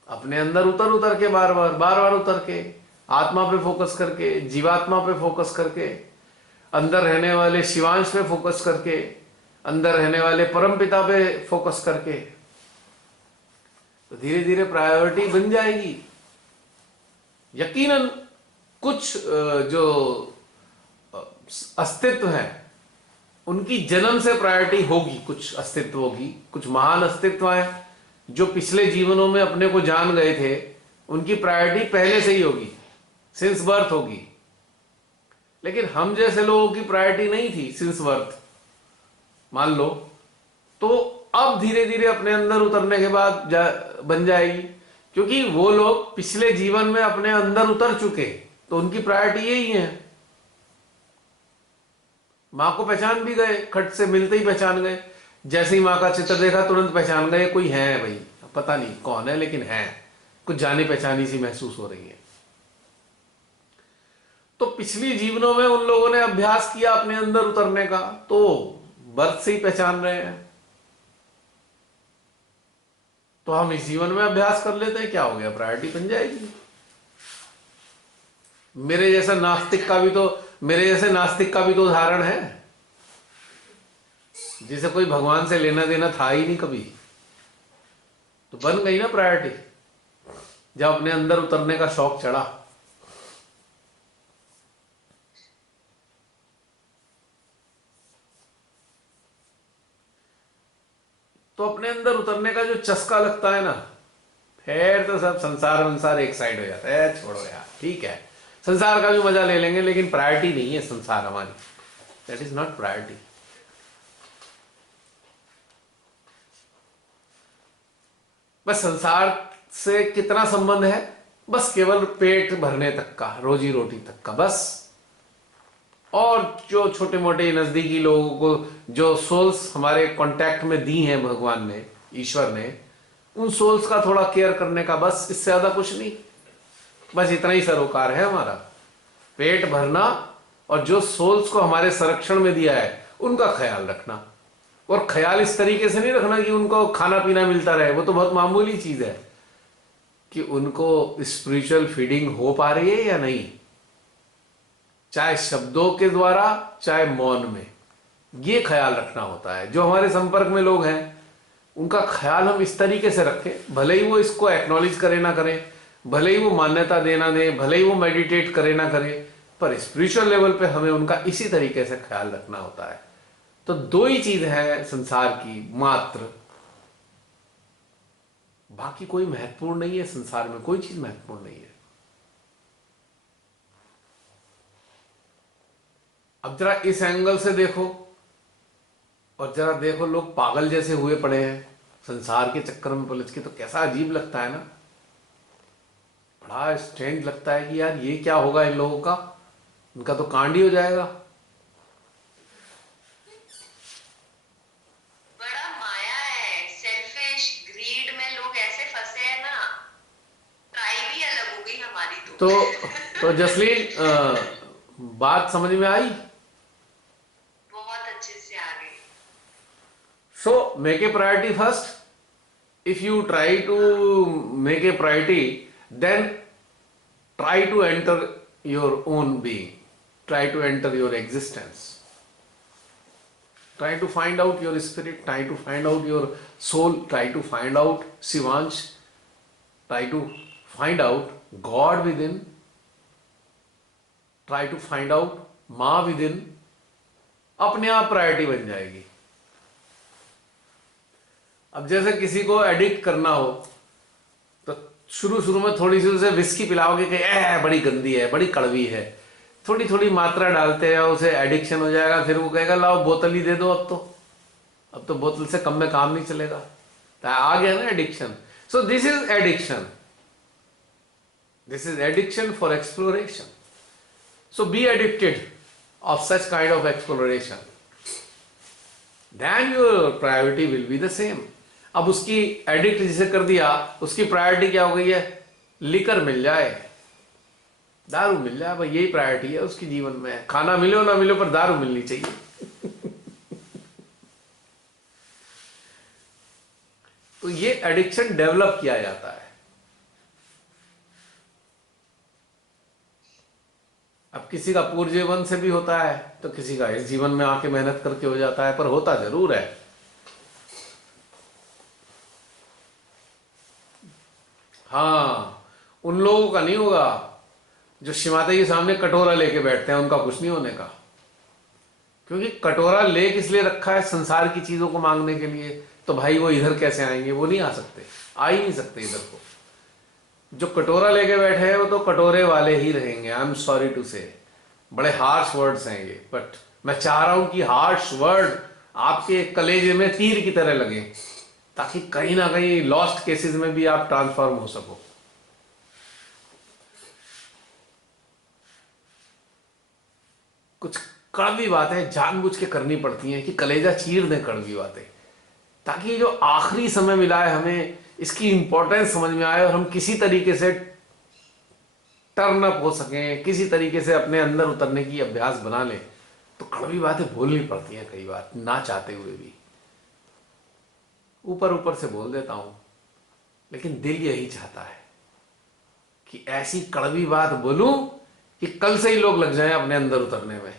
अपने अंदर उतर उतर के बार बार उतर के, आत्मा पे फोकस करके, जीवात्मा पे फोकस करके, अंदर रहने वाले शिवांश पे फोकस करके, अंदर रहने वाले परम पिता पे फोकस करके, तो धीरे धीरे प्रायोरिटी बन जाएगी। यकीनन कुछ जो अस्तित्व है उनकी जन्म से प्रायोरिटी होगी, कुछ अस्तित्व होगी, कुछ महान अस्तित्व हैं जो पिछले जीवनों में अपने को जान गए थे, उनकी प्रायोरिटी पहले से ही होगी, सिंस बर्थ होगी। लेकिन हम जैसे लोगों की प्रायोरिटी नहीं थी सिंस बर्थ, मान लो, तो अब धीरे धीरे अपने अंदर उतरने के बाद बन जाएगी, क्योंकि वो लोग पिछले जीवन में अपने अंदर उतर चुके, तो उनकी प्रायोरिटी यही है। मां को पहचान भी गए, खट से मिलते ही पहचान गए, जैसे ही मां का चित्र देखा तुरंत पहचान गए, कोई है भाई, पता नहीं कौन है लेकिन है, कुछ जानी पहचानी सी महसूस हो रही है। तो पिछली जीवनों में उन लोगों ने अभ्यास किया अपने अंदर उतरने का, तो बर्थ से ही पहचान रहे हैं। तो हम इस जीवन में अभ्यास कर लेते हैं, क्या हो गया, प्रायोरिटी बन जाएगी। मेरे जैसे नास्तिक का भी तो उदाहरण है, जिसे कोई भगवान से लेना देना था ही नहीं कभी, तो बन गई ना प्रायोरिटी जब अपने अंदर उतरने का शौक चढ़ा। तो अपने अंदर उतरने का जो चस्का लगता है ना, फिर तो सब संसार एक साइड हो जाता है, छोड़ो यार, ठीक है संसार का भी मजा ले लेंगे, लेकिन प्रायोरिटी नहीं है संसार हमारी, दैट इज नॉट प्रायोरिटी। बस संसार से कितना संबंध है, बस केवल पेट भरने तक का, रोजी रोटी तक का बस। और जो छोटे मोटे नजदीकी लोगों को जो सोल्स हमारे कांटेक्ट में दी हैं भगवान ने, ईश्वर ने, उन सोल्स का थोड़ा केयर करने का, बस, इससे ज्यादा कुछ नहीं। बस इतना ही सरोकार है हमारा, पेट भरना और जो सोल्स को हमारे संरक्षण में दिया है उनका ख्याल रखना। और ख्याल इस तरीके से नहीं रखना कि उनको खाना पीना मिलता रहे, वो तो बहुत मामूली चीज है, कि उनको स्पिरिचुअल फीडिंग हो पा रही है या नहीं, चाहे शब्दों के द्वारा चाहे मौन में, ये ख्याल रखना होता है। जो हमारे संपर्क में लोग हैं उनका ख्याल हम इस तरीके से रखें, भले ही वो इसको एक्नॉलेज करे ना करें, भले ही वो मान्यता देना दे, भले ही वो मेडिटेट करे ना करे, पर स्पिरिचुअल लेवल पे हमें उनका इसी तरीके से ख्याल रखना होता है। तो दो ही चीज है संसार की मात्र, बाकी कोई महत्वपूर्ण नहीं है संसार में, कोई चीज महत्वपूर्ण नहीं है। अब जरा इस एंगल से देखो, और जरा देखो लोग पागल जैसे हुए पड़े हैं संसार के चक्कर में पलझ के, तो कैसा अजीब लगता है ना, बड़ा स्ट्रेंज लगता है कि यार ये क्या होगा इन लोगों का, इनका तो कांड ही हो जाएगा। बड़ा माया है, सेल्फिश ग्रीड में लोग ऐसे फंसे हैं ना, ट्राई भी अलग हो गई हमारी। तो जसलीन बात समझ में आई? बहुत अच्छे से आ गई। So make a priority first. If you try to make a priority, then try to enter your own being. Try to enter your existence. Try to find out your spirit. Try to find out your soul. Try to find out Shivansh. Try to find out God within. Try to find out माँ within. अपने आप priority बन जाएगी। अब जैसे किसी को addict करना हो, तो शुरू में थोड़ी सी उसे विस्की पिलाओगे कि बड़ी गंदी है, बड़ी कड़वी है, थोड़ी थोड़ी मात्रा डालते हैं, उसे एडिक्शन हो जाएगा, फिर वो कहेगा लाओ बोतल ही दे दो, अब तो बोतल से कम में काम नहीं चलेगा, तो आ गया ना addiction. So this is addiction, this is addiction for exploration. So be addicted of such kind of exploration. then your priority will be the same. अब उसकी एडिक्ट जिसे कर दिया, उसकी प्रायोरिटी क्या हो गई है? लिकर मिल जाए, दारू मिल जाए, भाई यही प्रायोरिटी है उसकी जीवन में। खाना मिले ना मिले पर दारू मिलनी चाहिए। तो ये एडिक्शन डेवलप किया जाता है। अब किसी का पूर्व जीवन से भी होता है, तो किसी का इस जीवन में आके मेहनत करके हो जाता है, पर होता जरूर है। हाँ, उन लोगों का नहीं होगा जो शिमाता के सामने कटोरा लेके बैठते हैं, उनका कुछ नहीं होने का। क्योंकि कटोरा ले किस लिए रखा है? संसार की चीजों को मांगने के लिए। तो भाई वो इधर कैसे आएंगे? वो नहीं आ सकते, आ ही नहीं सकते इधर को। जो कटोरा लेके बैठे हैं वो तो कटोरे वाले ही रहेंगे। आई एम सॉरी टू से, बड़े हार्श वर्ड्स हैं ये, बट मैं चाह रहा हूं कि हार्श वर्ड आपके कलेजे में तीर की तरह लगे, ताकि कहीं ना कहीं लॉस्ट केसेस में भी आप ट्रांसफॉर्म हो सको। कुछ कड़वी बातें जानबूझ के करनी पड़ती हैं कि कलेजा चीर दें कड़वी बातें, ताकि जो आखिरी समय मिला है हमें, इसकी इंपॉर्टेंस समझ में आए और हम किसी तरीके से टर्न अप हो सकें, किसी तरीके से अपने अंदर उतरने की अभ्यास बना लें। तो कड़वी बातें बोलनी पड़ती हैं कई बार, ना चाहते हुए भी। ऊपर ऊपर से बोल देता हूं, लेकिन दिल यही चाहता है कि ऐसी कड़वी बात बोलूं कि कल से ही लोग लग जाएं अपने अंदर उतरने में।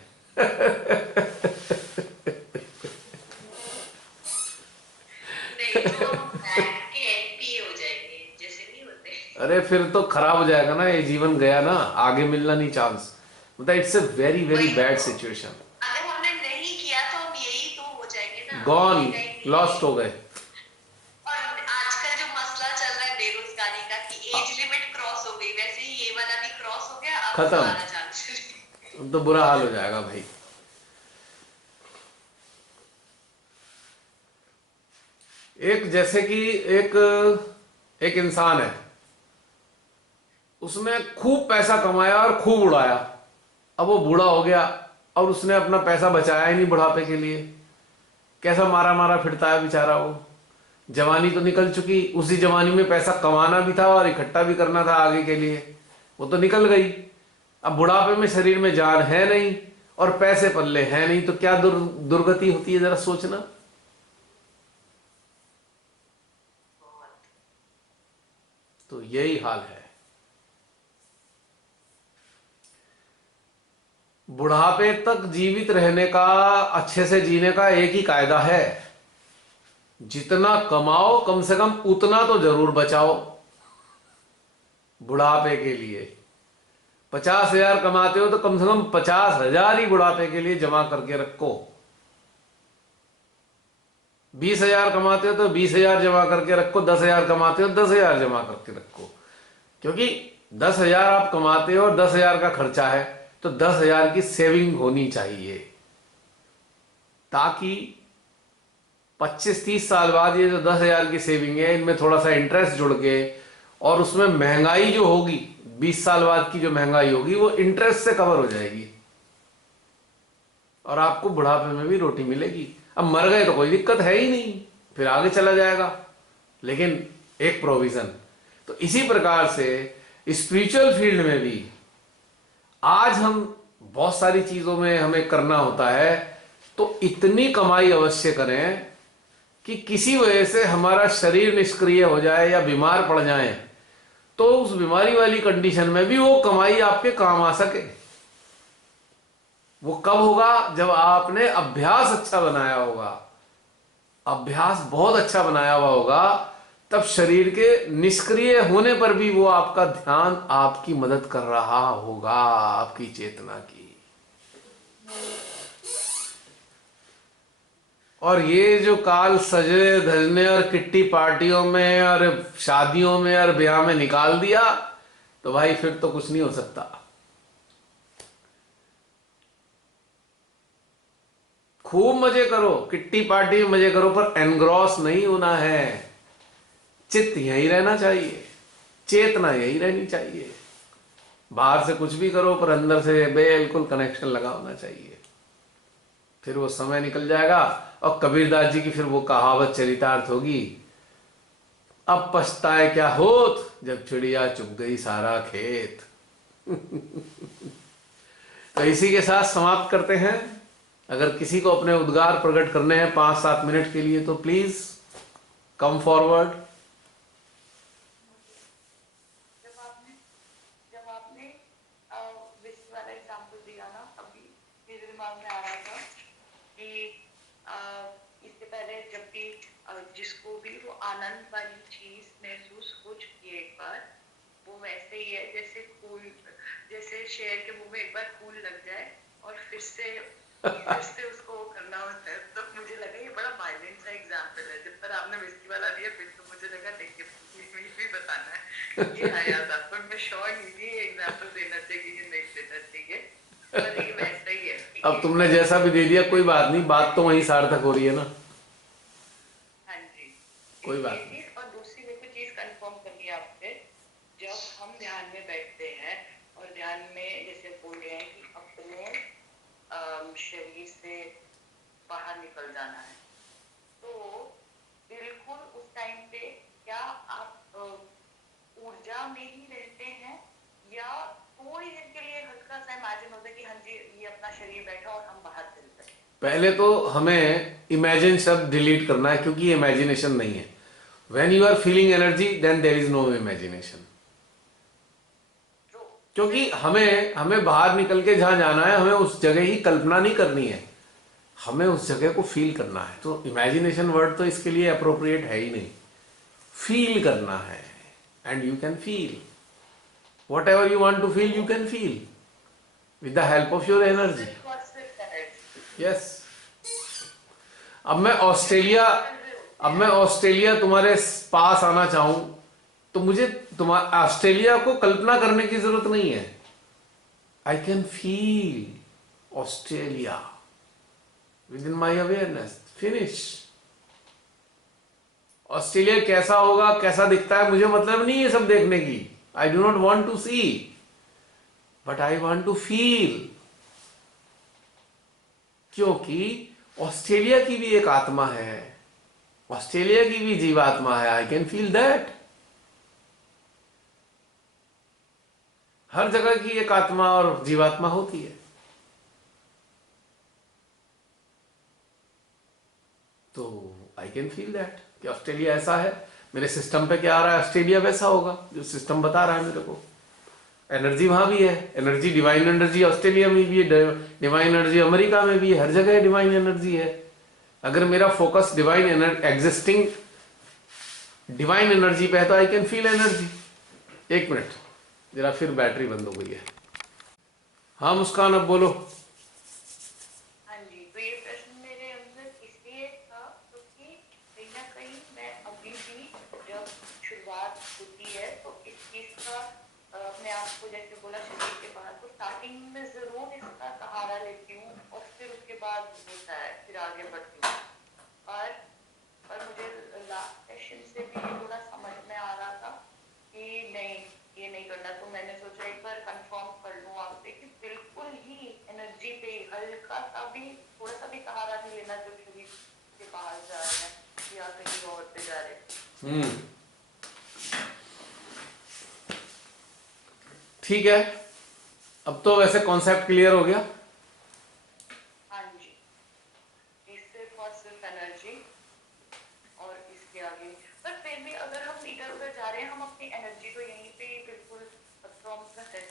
नहीं तो हम बैठ के एमपीए हो जाएंगे, जैसे नहीं होते। अरे फिर तो खराब हो जाएगा ना, ये जीवन गया ना, आगे मिलना नहीं चांस। मतलब it's a very very bad situation. अगर हमने नहीं किया तो हम यही तो हो जाएंगे ना, गॉन, मिलेगा ही नहीं। लॉस्ट हो गए। और आजकल जो मसला चल रहा है बेरोजगारी का कि एज लिमिट क्रॉस हो गई, वैसे ही ये वाला भी क्रॉस हो गया, अब खत्म। दोबारा चांस। अब तो बुरा हाल हो जाएगा भाई। एक जैसे कि एक इंसान है, उसने खूब पैसा कमाया और खूब उड़ाया। अब वो बूढ़ा हो गया और उसने अपना पैसा बचाया ही नहीं बुढ़ापे के लिए। कैसा मारा मारा फिरता है बेचारा वो। जवानी तो निकल चुकी, उसी जवानी में पैसा कमाना भी था और इकट्ठा भी करना था आगे के लिए, वो तो निकल गई। अब बुढ़ापे में शरीर में जान है नहीं और पैसे पल्ले हैं नहीं, तो क्या दुर्गति होती है, जरा सोचना। तो यही हाल है। बुढ़ापे तक जीवित रहने का, अच्छे से जीने का एक ही कायदा है, जितना कमाओ कम से कम उतना तो जरूर बचाओ बुढ़ापे के लिए। 50,000 कमाते हो तो कम से कम 50,000 ही बुढ़ापे के लिए जमा करके रखो। 20,000 कमाते हो तो 20,000 जमा करके रखो। 10,000 कमाते हो 10,000 जमा करके रखो। क्योंकि 10,000 आप कमाते हो और 10,000 का खर्चा है, तो 10,000 की सेविंग होनी चाहिए, ताकि 25-30 साल बाद ये जो 10,000 की सेविंग है, इनमें थोड़ा सा इंटरेस्ट जुड़ के, और उसमें महंगाई जो होगी 20 साल बाद की जो महंगाई होगी, वो इंटरेस्ट से कवर हो जाएगी और आपको बुढ़ापे में भी रोटी मिलेगी। अब मर गए तो कोई दिक्कत है ही नहीं, फिर आगे चला जाएगा, लेकिन एक प्रोविजन। तो इसी प्रकार से स्पिरिचुअल फील्ड में भी आज हम बहुत सारी चीजों में हमें करना होता है, तो इतनी कमाई अवश्य करें कि किसी वजह से हमारा शरीर निष्क्रिय हो जाए या बीमार पड़ जाए, तो उस बीमारी वाली कंडीशन में भी वो कमाई आपके काम आ सके। वो कब होगा? जब आपने अभ्यास अच्छा बनाया होगा, अभ्यास बहुत अच्छा बनाया हुआ होगा, तब शरीर के निष्क्रिय होने पर भी वो आपका ध्यान आपकी मदद कर रहा होगा, आपकी चेतना की। और ये जो काल सजने धजने और किट्टी पार्टियों में और शादियों में और ब्याह में निकाल दिया, तो भाई फिर तो कुछ नहीं हो सकता। खूब मजे करो, किट्टी पार्टी में मजे करो, पर एनग्रॉस नहीं होना है। चित्त यही रहना चाहिए, चेतना यही रहनी चाहिए। बाहर से कुछ भी करो पर अंदर से बिल्कुल कनेक्शन लगा होना चाहिए। फिर वो समय निकल जाएगा और कबीरदास जी की फिर वो कहावत चरितार्थ होगी, अब पछताए क्या होत जब चिड़िया चुग गई सारा खेत। तो इसी के साथ समाप्त करते हैं। अगर किसी को अपने उद्गार प्रकट करने हैं 5-7 मिनट के लिए तो प्लीज कम फॉरवर्ड। जब आपने विश्व वाला एग्जाम्पल दिया ना, अभी मेरे दिमाग में आ रहा था कि इससे पहले जब भी जिसको भी वो आनंद वाली चीज महसूस हो चुकी है एक बार, वो वैसे ही है जैसे फूल, जैसे शेर के मुंह में एक बार फूल लग जाए और फिर से उसको करना होता है। तो मुझे लगा ये बड़ा वायलेंट सा एग्जाम्पल है। जब पर आपने विस्की वाला दिया फिर तो मुझे लगा देखिए भी बताना है ये आया था, पर मैं श्योर नहीं थी ये एग्जाम्पल देना चाहिए कि नहीं देना चाहिए, पर ये वैसा ही है। अब तुमने जैसा भी दे दिया कोई बात नहीं, बात तो वहीं सार्थक हो रही है ना। हाँ जी, कोई बात ये चीज। और दूसरी मेरे को चीज कंफर्म करनी है आपसे, जब हम ध्यान में बैठते हैं और ध्यान में जैसे बोल रहे हैं कि अपने शरीर से बाहर निकल जाना है, तो बिल्कुल उस टाइम पे क्या आप ऊर्जा में ही रहते हैं या थोड़ी देर के लिए हल्का सा इमेजिन होता है कि हाँ जी ये अपना शरीर बैठा और हम बाहर चलते हैं? पहले तो हमें इमेजिन शब्द डिलीट करना है क्योंकि इमेजिनेशन नहीं है। When you are feeling energy then there is no imagination. क्योंकि हमें बाहर निकल के जहां जाना है, हमें उस जगह ही कल्पना नहीं करनी है, हमें उस जगह को फील करना है। तो इमेजिनेशन वर्ड तो इसके लिए अप्रोप्रिएट है ही नहीं। फील करना है and you can feel whatever you want to feel, you can feel with the help of your energy. Yes. अब मैं ऑस्ट्रेलिया तुम्हारे पास आना चाहूं तो मुझे ऑस्ट्रेलिया को कल्पना करने की जरूरत नहीं है। I can feel Australia with in my awareness. Finish. Australia कैसा होगा, कैसा दिखता है, मुझे मतलब नहीं है सब देखने की। I do not want to see but I want to feel. क्योंकि ऑस्ट्रेलिया की भी एक आत्मा है, ऑस्ट्रेलिया की भी जीवात्मा है। I can feel that. हर जगह की एक आत्मा और जीवात्मा होती है। तो आई कैन फील दैट कि ऑस्ट्रेलिया ऐसा है, मेरे सिस्टम पे क्या आ रहा है, ऑस्ट्रेलिया वैसा होगा जो सिस्टम बता रहा है मेरे को। एनर्जी वहां भी है, एनर्जी डिवाइन एनर्जी ऑस्ट्रेलिया में भी है, डिवाइन एनर्जी अमेरिका में भी है, हर जगह डिवाइन एनर्जी है। अगर मेरा focus divine existing divine energy पे है तो आई कैन फील एनर्जी। एक मिनट जरा, फिर बैटरी बंद हो गई है। हाँ मुस्कान, अब बोलो। हाँ जी, तो ये प्रश्न मेरे अंदर इसलिए था क्योंकि कहीं ना कहीं मैं अभी भी जब शुरुआत होती है तो इस चीज का अपने आप को जैसे बोला शरीर के बाहर, तो स्टार्टिंग में जरूर इसका सहारा लेती हूँ और फिर उसके बाद होता है, फिर आगे बढ़ती हूँ। पर मुझे लास्ट सेशन से भी थोड़ा समझ में आ रहा था कि नहीं ये नहीं करना, तो मैंने सोचा एक बार कंफर्म कर लूं आपसे कि बिल्कुल ही एनर्जी पे हल्का सा भी, थोड़ा सा भी सहारा नहीं लेना जो शरीर के बाहर जा रहे हैं या कहीं और पे जा रहे हैं। ठीक है, अब तो वैसे कॉन्सेप्ट क्लियर हो गया। हाँ जी, सिर्फ और सिर्फ एनर्जी और इसके आगे। पर फिर भी अगर हम इधर उधर जा रहे हैं, हम अपनी एनर्जी को यहीं पे बिल्कुल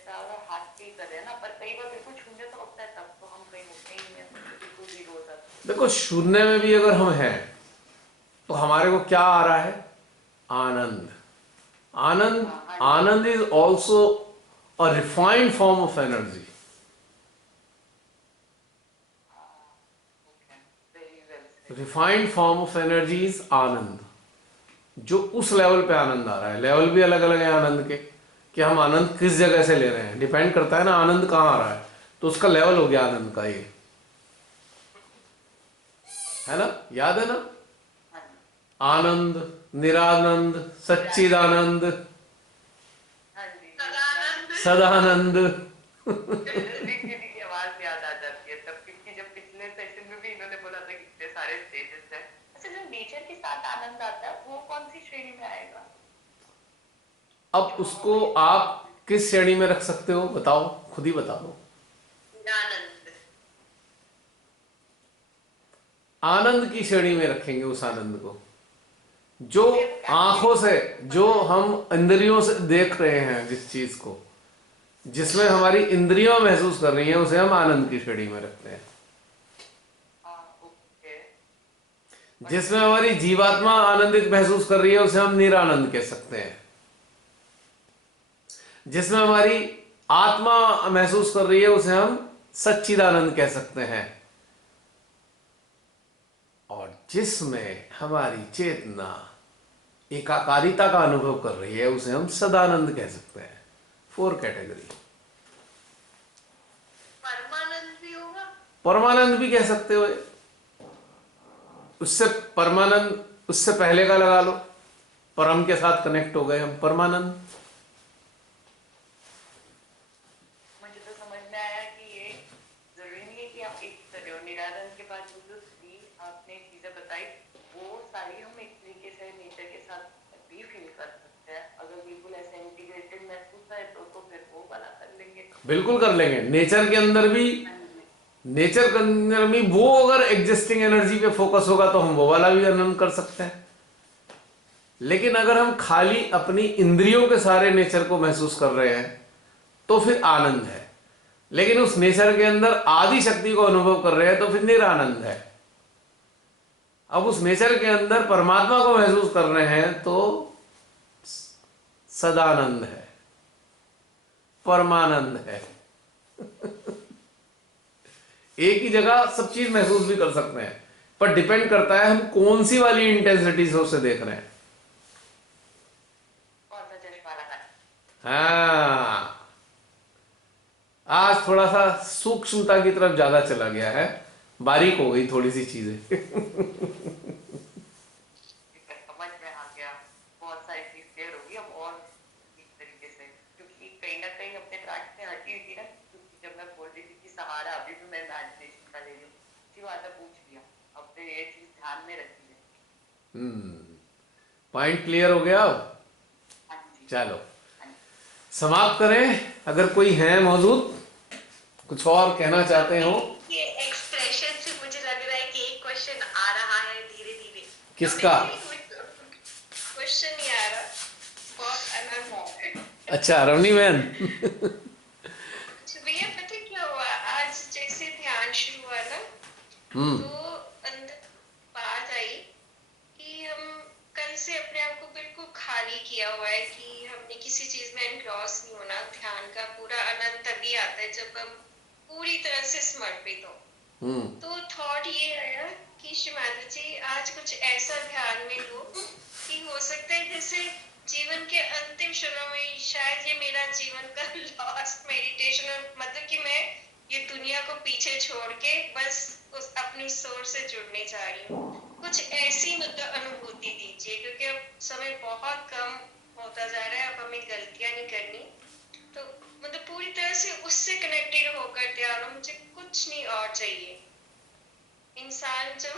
और हाथ पे ही कर रहे हैं ना, पर कई बार बिल्कुल शून्य तो होता है, तब तो हम कहीं होते ही नहीं है, बिल्कुल जीरो हो जाता है। देखो शून्य में भी अगर हम हैं तो हमारे को क्या आ रहा है, आनंद। Anand anand is also a refined form of energy. Refined form of energy is anand. जो उस लेवल पे आनंद आ रहा है, लेवल भी अलग अलग है आनंद के, कि हम आनंद किस जगह से ले रहे हैं, डिपेंड करता है ना आनंद कहाँ आ रहा है, तो उसका लेवल हो गया आनंद का। ये है ना, याद है ना, आनंद, निरानंद, सच्चिदानंद, सदानंद। की आवाज याद आ जाती है तब, क्योंकि जब पिछले सेशन में भी की श्रेणी में आएगा? अब उसको आप किस श्रेणी में रख सकते हो बताओ, खुद ही बता दो। आनंद। आनंद की श्रेणी में रखेंगे उस आनंद को जो आंखों से, जो हम इंद्रियों से देख रहे हैं, जिस चीज को, जिसमें हमारी इंद्रियां महसूस कर रही हैं, उसे हम आनंद की श्रेणी में रखते हैं। ओके। जिसमें हमारी जीवात्मा आनंदित महसूस कर रही है, उसे हम निरानंद कह सकते हैं। जिसमें हमारी आत्मा महसूस कर रही है, उसे हम सच्चिदानंद कह सकते हैं। और जिसमें हमारी चेतना एकाकारिता का अनुभव कर रही है, उसे हम सदानंद कह सकते हैं। 4 कैटेगरी। परमानंद भी होगा? परमानंद भी कह सकते हो। उससे परमानंद, उससे पहले का लगा लो, परम के साथ कनेक्ट हो गए हम, परमानंद। मुझे तो समझ में आया कि ये जरूरी नहीं है कि आप एक तरह हो। निरानंद के बाद जो आपने चीजें बताई, वो सारी हम एक तरीके से नेचर के साथ भी फील कर सकते हैं। अगर बिल्कुल ऐसे इंटीग्रेटेड महसूस है तो फिर वो वाला कर लेंगे। बिल्कुल कर लेंगे। नेचर के अंदर भी, नेचर के अंदर भी वो अगर एग्जिस्टिंग एनर्जी पे फोकस होगा तो हम वो वाला भी वर्णन कर सकते हैं। लेकिन अगर हम खाली अपनी इंद्रियों के सारे नेचर को महसूस कर रहे हैं तो फिर आनंद है। लेकिन उस नेचर के अंदर आदि शक्ति को अनुभव कर रहे हैं तो फिर निरानंद है। अब उस नेचर के अंदर परमात्मा को महसूस कर रहे हैं तो सदानंद है, परमानंद है। एक ही जगह सब चीज महसूस भी कर सकते हैं, पर डिपेंड करता है हम कौन सी वाली इंटेंसिटी से उसे देख रहे हैं। कौन सा चश्मा लगा है? हाँ, आज थोड़ा सा सूक्ष्मता की तरफ ज्यादा चला गया है, बारीक हो गई थोड़ी सी चीजें। समझ में आ गया। बहुत सारी चीज क्लियर होगी अब और इस तरीके से, क्योंकि कहीं ना कहीं अपने ट्रैक से हटी हुई थी ना। क्योंकि जब मैं बोल रही थी कि सहारा, अभी भी मैं इमेजिनेशन का ले रही हूँ, इसी बात है, पूछ लिया। अब तो ये चीज ध्यान में रखी है। पॉइंट क्लियर हो गया अब? हाँ जी। चलो हाँ जी। समाप्त करें। अगर कोई है मौजूद, कुछ और कहना चाहते हो? ये एक्सप्रेशन से मुझे लग रहा है कि एक क्वेश्चन आ रहा है धीरे धीरे। किसका? क्वेश्चन नहीं आ रहा, बहुत अलग है। अच्छा, रवनी बहन। अच्छा भैया, पता है क्या हुआ आज? जैसे ध्यान शुरू हुआ ना, तो अंदर बात आई कि हम कल से अपने आप को बिल्कुल खाली किया हुआ है कि हमने किसी चीज में एनग्रॉस नहीं होना। ध्यान का पूरा आनंद तभी आता है जब हम पूरी तरह से समर्पित हो। तो थॉट ये आया कि श्रीमाता जी आज कुछ ऐसा ध्यान में लो कि हो सकता है जैसे जीवन के अंतिम क्षणों में शायद ये मेरा जीवन का लास्ट मेडिटेशन, और मतलब कि मैं ये दुनिया को पीछे छोड़ के बस उस अपनी सोर्स से जुड़ने जा रही हूँ। कुछ ऐसी मतलब अनुभूति दीजिए, क्योंकि अब समय बहुत कम होता जा रहा है, अब हमें गलतियां नहीं करनी। तो मतलब पूरी तरह से उससे कनेक्टेड होकर तैयार हो, मुझे कुछ नहीं और चाहिए। इंसान जब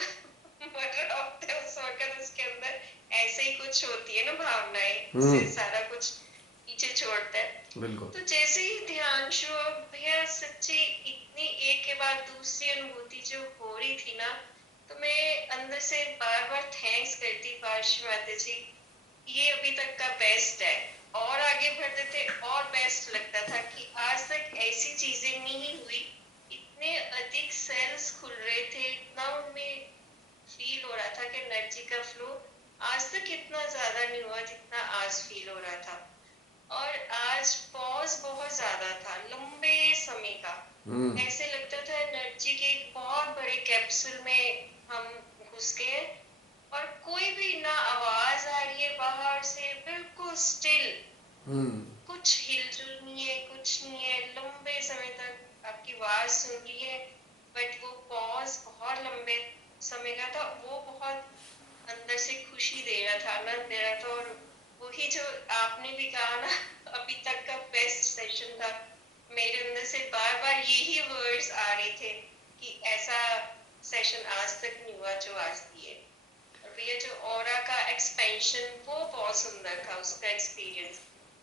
मर रहा होता है उस वक्त उसके अंदर ऐसे ही कुछ होती है ना भावनाएं, उससे सारा कुछ पीछे छोड़ता है। बिल्कुल। तो जैसे ही ध्यान शुरू, भैया सच्ची इतनी एक के बाद दूसरी अनुभूति जो हो रही थी ना, तो मैं अंदर से बार बार थैंक्स करती पार्श्व माता जी, ये अभी तक का बेस्ट है, और आगे बढ़ते थे और बेस्ट लगता था कि आज तक ऐसी चीजें नहीं हुई। इतने अधिक सेल्स खुल रहे थे, इतना उनमें फील हो रहा था कि एनर्जी का फ्लो आज तक इतना ज्यादा नहीं हुआ जितना आज फील हो रहा था। और आज पॉज बहुत ज्यादा था, लंबे समय का। ऐसे लगता था एनर्जी के एक बहुत बड़े कैप्सूल में हम घुस गए, और कोई भी ना आवाज आ रही है बाहर से, बिल्कुल स्टिल, कुछ हिलजुल नहीं है, कुछ नहीं है। लंबे समय तक आपकी आवाज सुन रही है, बट वो पॉज बहुत लंबे समय का था। वो बहुत अंदर से खुशी दे रहा था, आनंद दे रहा था। और वही जो आपने भी कहा ना, अभी तक का बेस्ट सेशन था। मेरे अंदर से बार बार यही वर्ड्स आ रहे थे कि ऐसा सेशन आज तक नहीं हुआ जो आज दिए। और भैया जो ऑरा का एक्सपेंशन वो बहुत सुंदर था, उसका एक्सपीरियंस।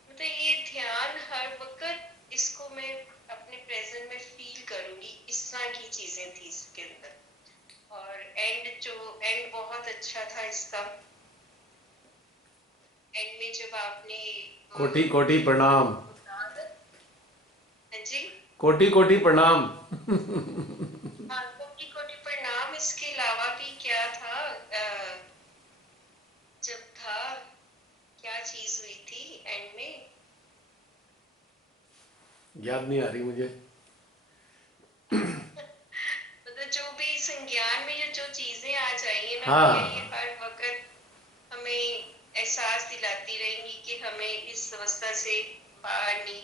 मतलब ये ध्यान हर वक्त इसको मैं अपने प्रेजेंट में फील करूंगी, इस तरह की चीजें थी इसके अंदर। और एंड बहुत अच्छा था इसका। एंड में जब आपने कोटि कोटि प्रणाम। हाँ जी, कोटि कोटि प्रणाम। हाँ, कोटि कोटि प्रणाम। इसके अलावा भी क्या था, जब था, क्या चीज हुई थी एंड में, याद नहीं आ रही मुझे। मतलब जो भी संज्ञान में जो चीजें आ जाएंगी ना हाँ, भैया, ये हर वक्त हमें एहसास दिलाती रहेंगी कि हमें इस अवस्था से बाहर नहीं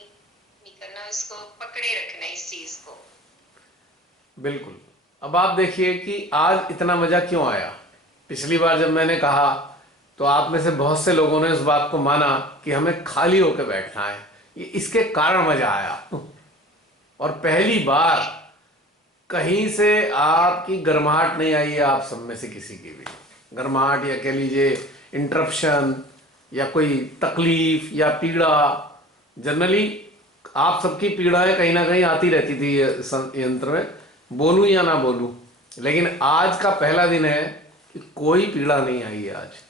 निकलना, उसको पकड़े रखना इस चीज को। बिल्कुल। अब आप देखिए कि आज इतना मजा क्यों आया। पिछली बार जब मैंने कहा तो आप में से बहुत से लोगों ने इस बात को माना कि हमें खाली होकर बैठना है, ये इसके कारण मजा आया। और पहली बार कहीं से आपकी गर्माहट नहीं आई है, आप सब में से किसी की भी गर्माहट, या कह लीजिए इंटरप्शन, या कोई तकलीफ या पीड़ा। जनरली आप सबकी पीड़ाएं कहीं ना कहीं आती रहती थी ये यंत्र में, बोलूं या ना बोलूं, लेकिन आज का पहला दिन है कि कोई पीड़ा नहीं आई है आज।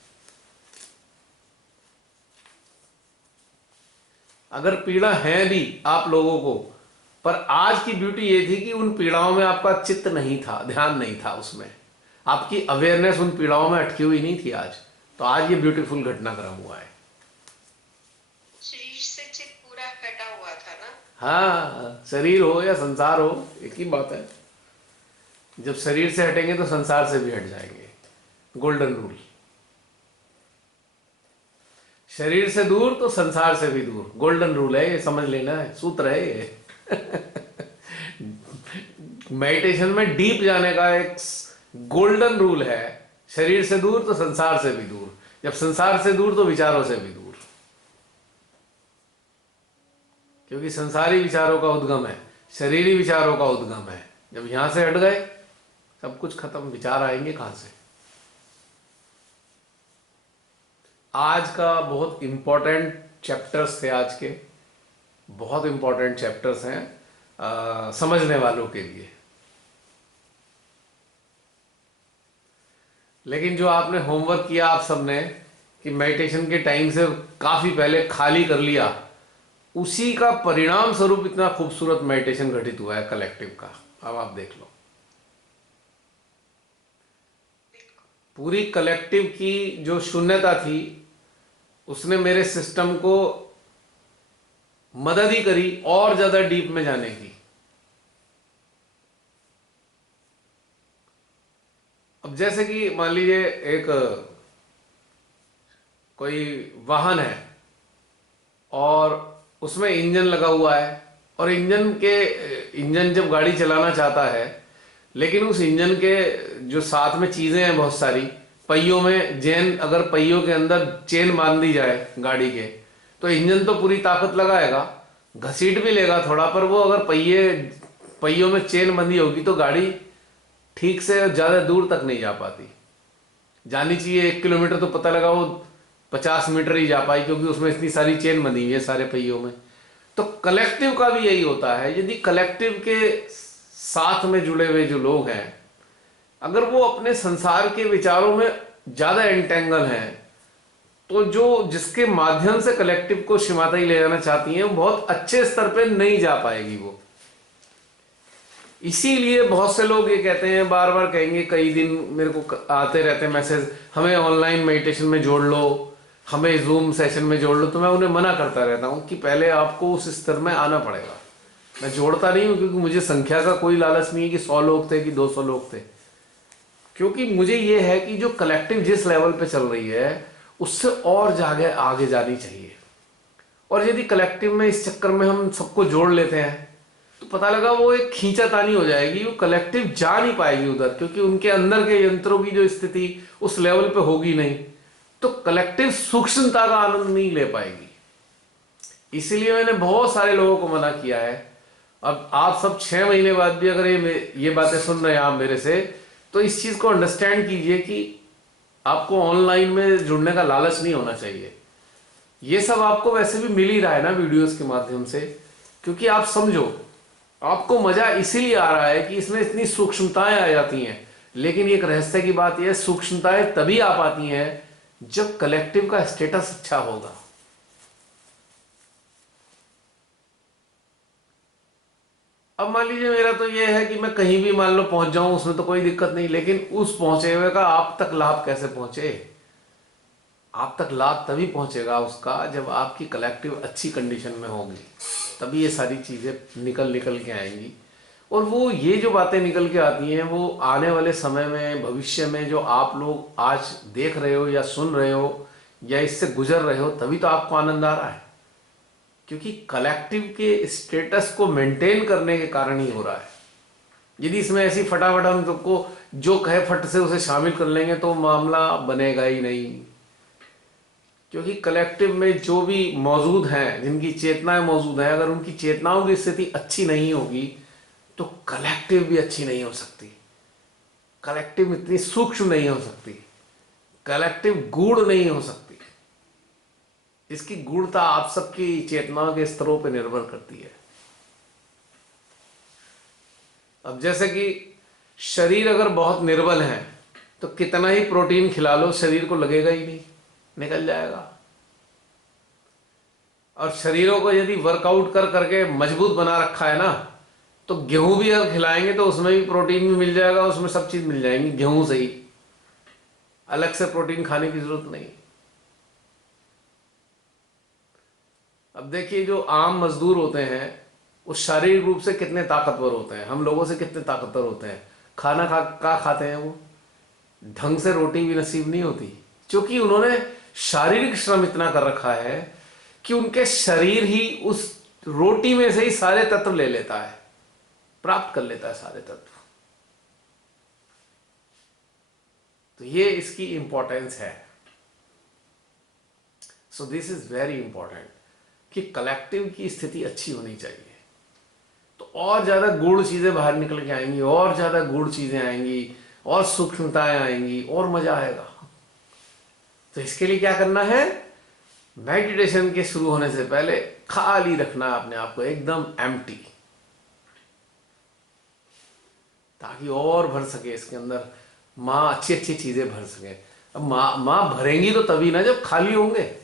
अगर पीड़ा है भी आप लोगों को, पर आज की ब्यूटी ये थी कि उन पीड़ाओं में आपका चित्त नहीं था, ध्यान नहीं था, उसमें आपकी अवेयरनेस उन पीड़ाओं में अटकी हुई नहीं थी आज। तो आज ये ब्यूटीफुल घटनाक्रम हुआ है। शरीर से चित्त पूरा कटा हुआ था ना। हाँ, शरीर हो या संसार हो, एक ही बात है। जब शरीर से हटेंगे तो संसार से भी हट जाएंगे। Golden rule. शरीर से दूर तो संसार से भी दूर, गोल्डन रूल है ये, समझ लेना है, सूत्र है ये। मेडिटेशन में डीप जाने का एक गोल्डन रूल है। शरीर से दूर तो संसार से भी दूर, जब संसार से दूर तो विचारों से भी दूर, क्योंकि संसारी विचारों का उद्गम है, शरीरी विचारों का उद्गम है। जब यहां से हट गए सब कुछ खत्म, विचार आएंगे कहां से। आज का बहुत इंपॉर्टेंट चैप्टर्स थे, आज के बहुत इंपॉर्टेंट चैप्टर्स हैं समझने वालों के लिए। लेकिन जो आपने होमवर्क किया आप सबने कि मेडिटेशन के टाइम से काफी पहले खाली कर लिया, उसी का परिणाम स्वरूप इतना खूबसूरत मेडिटेशन घटित हुआ है कलेक्टिव का। अब आप देख लो, पूरी कलेक्टिव की जो शून्यता थी उसने मेरे सिस्टम को मदद ही करी और ज्यादा डीप में जाने की। अब जैसे कि मान लीजिए एक कोई वाहन है और उसमें इंजन लगा हुआ है, और इंजन जब गाड़ी चलाना चाहता है, लेकिन उस इंजन के जो साथ में चीजें हैं बहुत सारी, पहियों में अगर पहियों के अंदर चेन बांध दी जाए गाड़ी के, तो इंजन तो पूरी ताकत लगाएगा, घसीट भी लेगा थोड़ा, पर वो अगर पहियों में चेन बंधी होगी तो गाड़ी ठीक से ज्यादा दूर तक नहीं जा पाती। जानी चाहिए 1 किलोमीटर, तो पता लगा वो 50 मीटर ही जा पाई, क्योंकि उसमें इतनी सारी चेन बंधी हुई है सारे पहियों में। तो कलेक्टिव का भी यही होता है। यदि कलेक्टिव के साथ में जुड़े हुए जो लोग हैं, अगर वो अपने संसार के विचारों में ज्यादा एंटेंगल हैं, तो जिसके माध्यम से कलेक्टिव को श्रीमाता ले जाना चाहती हैं, वो बहुत अच्छे स्तर पे नहीं जा पाएगी वो। इसीलिए बहुत से लोग ये कहते हैं, बार बार कहेंगे, कई दिन मेरे को आते रहते हैं मैसेज, हमें ऑनलाइन मेडिटेशन में जोड़ लो, हमें जूम सेशन में जोड़ लो। तो मैं उन्हें मना करता रहता हूं कि पहले आपको उस स्तर में आना पड़ेगा। मैं जोड़ता नहीं हूं क्योंकि मुझे संख्या का कोई लालच नहीं है कि 100 लोग थे कि 200 लोग थे, क्योंकि मुझे ये है कि जो कलेक्टिव जिस लेवल पे चल रही है उससे और आगे जानी चाहिए। और यदि कलेक्टिव में इस चक्कर में हम सबको जोड़ लेते हैं तो पता लगा वो एक खींचातानी हो जाएगी, वो कलेक्टिव जा नहीं पाएगी उधर, क्योंकि उनके अंदर के यंत्रों की जो स्थिति उस लेवल पे होगी नहीं, तो कलेक्टिव सूक्ष्मता का आनंद नहीं ले पाएगी। इसीलिए मैंने बहुत सारे लोगों को मना किया है। अब आप सब 6 महीने बाद भी अगर ये बातें सुन रहे हैं आप मेरे से, तो इस चीज को अंडरस्टैंड कीजिए कि आपको ऑनलाइन में जुड़ने का लालच नहीं होना चाहिए। ये सब आपको वैसे भी मिल ही रहा है ना वीडियोस के माध्यम से, क्योंकि आप समझो, आपको मजा इसीलिए आ रहा है कि इसमें इतनी सूक्ष्मताएं आ जाती हैं। लेकिन एक रहस्य की बात यह, सूक्ष्मताएं तभी आ पाती हैं जब कलेक्टिव का स्टेटस अच्छा होगा। अब मान लीजिए मेरा तो यह है कि मैं कहीं भी मान लो पहुंच जाऊं, उसमें तो कोई दिक्कत नहीं, लेकिन उस पहुंचे हुए का आप तक लाभ कैसे पहुंचे? आप तक लाभ तभी पहुंचेगा उसका जब आपकी कलेक्टिव अच्छी कंडीशन में होगी, तभी ये सारी चीज़ें निकल के आएंगी। और वो ये जो बातें निकल के आती हैं वो आने वाले समय में, भविष्य में जो आप लोग आज देख रहे हो या सुन रहे हो या इससे गुजर रहे हो, तभी तो आपको आनंद आ रहा है, क्योंकि कलेक्टिव के स्टेटस को मेंटेन करने के कारण ही हो रहा है। यदि इसमें ऐसी फटाफट हम सबको जो कहे फट से उसे शामिल कर लेंगे तो मामला बनेगा ही नहीं, क्योंकि कलेक्टिव में जो भी मौजूद हैं, जिनकी चेतनाएं मौजूद हैं, अगर उनकी चेतनाओं की स्थिति अच्छी नहीं होगी तो कलेक्टिव भी अच्छी नहीं हो सकती। कलेक्टिव इतनी सूक्ष्म नहीं हो सकती, कलेक्टिव गूढ़ नहीं हो सकती। इसकी गूढ़ता आप सबकी चेतनाओं के स्तरों पर निर्भर करती है। अब जैसे कि शरीर अगर बहुत निर्बल है तो कितना ही प्रोटीन खिला लो शरीर को लगेगा ही नहीं, निकल जाएगा। और शरीरों को यदि वर्कआउट कर करके मजबूत बना रखा है ना, तो गेहूं भी अगर खिलाएंगे तो उसमें भी प्रोटीन भी मिल जाएगा, उसमें सब चीज मिल जाएंगी गेहूं से ही, अलग से प्रोटीन खाने की जरूरत नहीं। अब देखिए जो आम मजदूर होते हैं वो शारीरिक रूप से कितने ताकतवर होते हैं, हम लोगों से कितने ताकतवर होते हैं। खाना खाते हैं वो, ढंग से रोटी भी नसीब नहीं होती, क्योंकि उन्होंने शारीरिक श्रम इतना कर रखा है कि उनके शरीर ही उस रोटी में से ही सारे तत्व ले लेता है, प्राप्त कर लेता है सारे तत्व। तो ये इसकी इंपॉर्टेंस है। So this is very important कि कलेक्टिव की स्थिति अच्छी होनी चाहिए, तो और ज्यादा गूढ़ चीजें बाहर निकल के आएंगी, और ज्यादा गूढ़ चीजें आएंगी, और सूक्ष्मताएं आएंगी, और मजा आएगा। तो इसके लिए क्या करना है, मेडिटेशन के शुरू होने से पहले खाली रखना है अपने आप को, एकदम एम्प्टी, ताकि और भर सके इसके अंदर, माँ अच्छी अच्छी चीजें भर सके। अब माँ भरेंगी तो तभी ना जब खाली होंगे।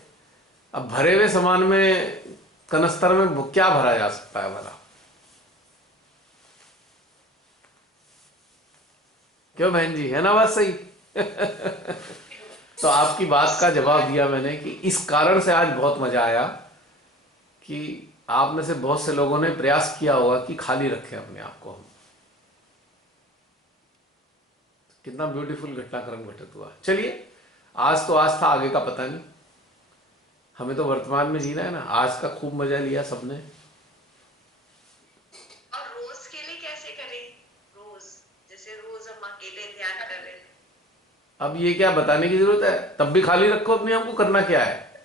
अब भरे हुए सामान में, कनस्तर में क्या भरा जा सकता है भला? क्यों बहन जी, है ना बात सही? तो आपकी बात का जवाब दिया मैंने कि इस कारण से आज बहुत मजा आया कि आप में से बहुत से लोगों ने प्रयास किया होगा कि खाली रखें अपने आप को। हम कितना ब्यूटीफुल घटनाक्रम घटित हुआ। चलिए, आज तो आज था, आगे का पता नहीं, हमें तो वर्तमान में जीना है ना। आज का खूब मजा लिया सबने। और रोज के लिए कैसे करें? रोज जैसे रोज हम अकेले ध्यान कर रहे हैं, अब ये क्या बताने की जरूरत है, तब भी खाली रखो अपने आप को, करना क्या है?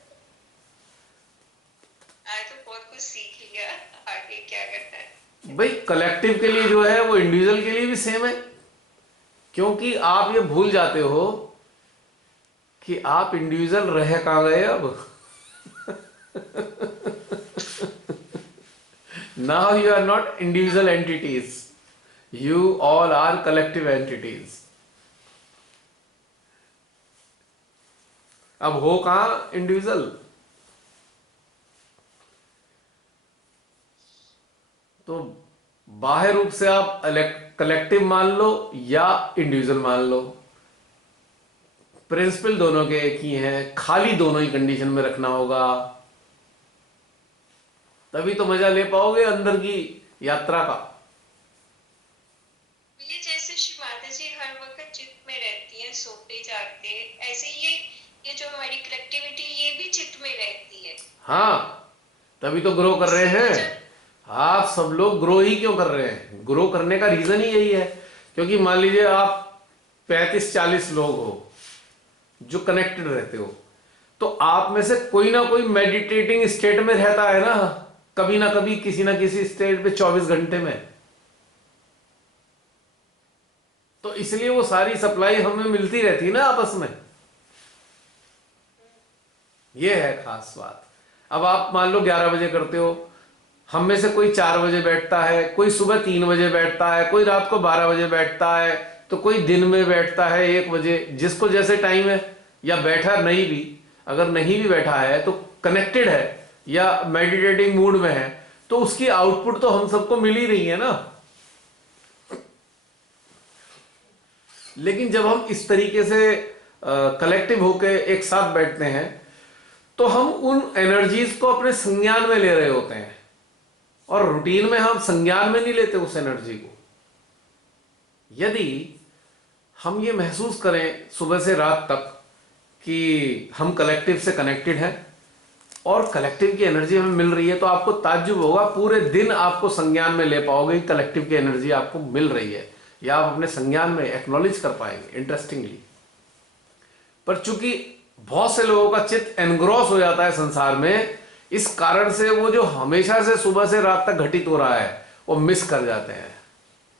आज तो बहुत कुछ सीख लिया, आगे क्या करना है। भाई कलेक्टिव के लिए जो है वो इंडिविजुअल के लिए भी सेम है, क्योंकि आप ये भूल जाते हो कि आप इंडिविजुअल रह कहां गए अब। Now you are not individual entities, you all are collective entities. अब हो कहां इंडिविजुअल? तो बाह्य रूप से आप कलेक्टिव मान लो या इंडिविजुअल मान लो, प्रिंसिपल दोनों के एक ही हैं, खाली दोनों ही कंडीशन में रखना होगा, तभी तो मजा ले पाओगे अंदर की यात्रा का। ये जैसे श्री माता जी हर वक्त चित्त में रहती है, सोते जागते, ऐसे ये जो हमारी कलेक्टिविटी ये भी चित्त में रहती है। हाँ, तभी तो ग्रो कर रहे हैं। आप सब लोग ग्रो ही क्यों कर रहे हैं? ग्रो करने का रीजन ही यही है, क्योंकि मान लीजिए आप 35-40 लोग हो जो कनेक्टेड रहते हो, तो आप में से कोई ना कोई मेडिटेटिंग स्टेट में रहता है ना, कभी ना कभी किसी ना किसी स्टेट पे 24 घंटे में। तो इसलिए वो सारी सप्लाई हमें मिलती रहती है ना आपस में। ये है खास बात। अब आप मान लो 11 बजे करते हो, हम में से कोई 4 बजे बैठता है, कोई सुबह 3 बजे बैठता है, कोई रात को 12 बजे बैठता है, तो कोई दिन में बैठता है 1 बजे, जिसको जैसे टाइम है। या बैठा नहीं भी, अगर नहीं भी बैठा है तो कनेक्टेड है या मेडिटेटिंग मूड में है, तो उसकी आउटपुट तो हम सबको मिल ही रही है ना। लेकिन जब हम इस तरीके से कलेक्टिव होके एक साथ बैठते हैं, तो हम उन एनर्जीज को अपने संज्ञान में ले रहे होते हैं, और रूटीन में हम संज्ञान में नहीं लेते उस एनर्जी को। यदि हम ये महसूस करें सुबह से रात तक कि हम कलेक्टिव से कनेक्टेड हैं और कलेक्टिव की एनर्जी हमें मिल रही है, तो आपको ताज्जुब होगा, पूरे दिन आपको संज्ञान में ले पाओगे कि कलेक्टिव की एनर्जी आपको मिल रही है, या आप अपने संज्ञान में एक्नॉलेज कर पाएंगे इंटरेस्टिंगली। पर चूंकि बहुत से लोगों का चित्त एनग्रॉस हो जाता है संसार में, इस कारण से वो जो हमेशा से सुबह से रात तक घटित हो रहा है वो मिस कर जाते हैं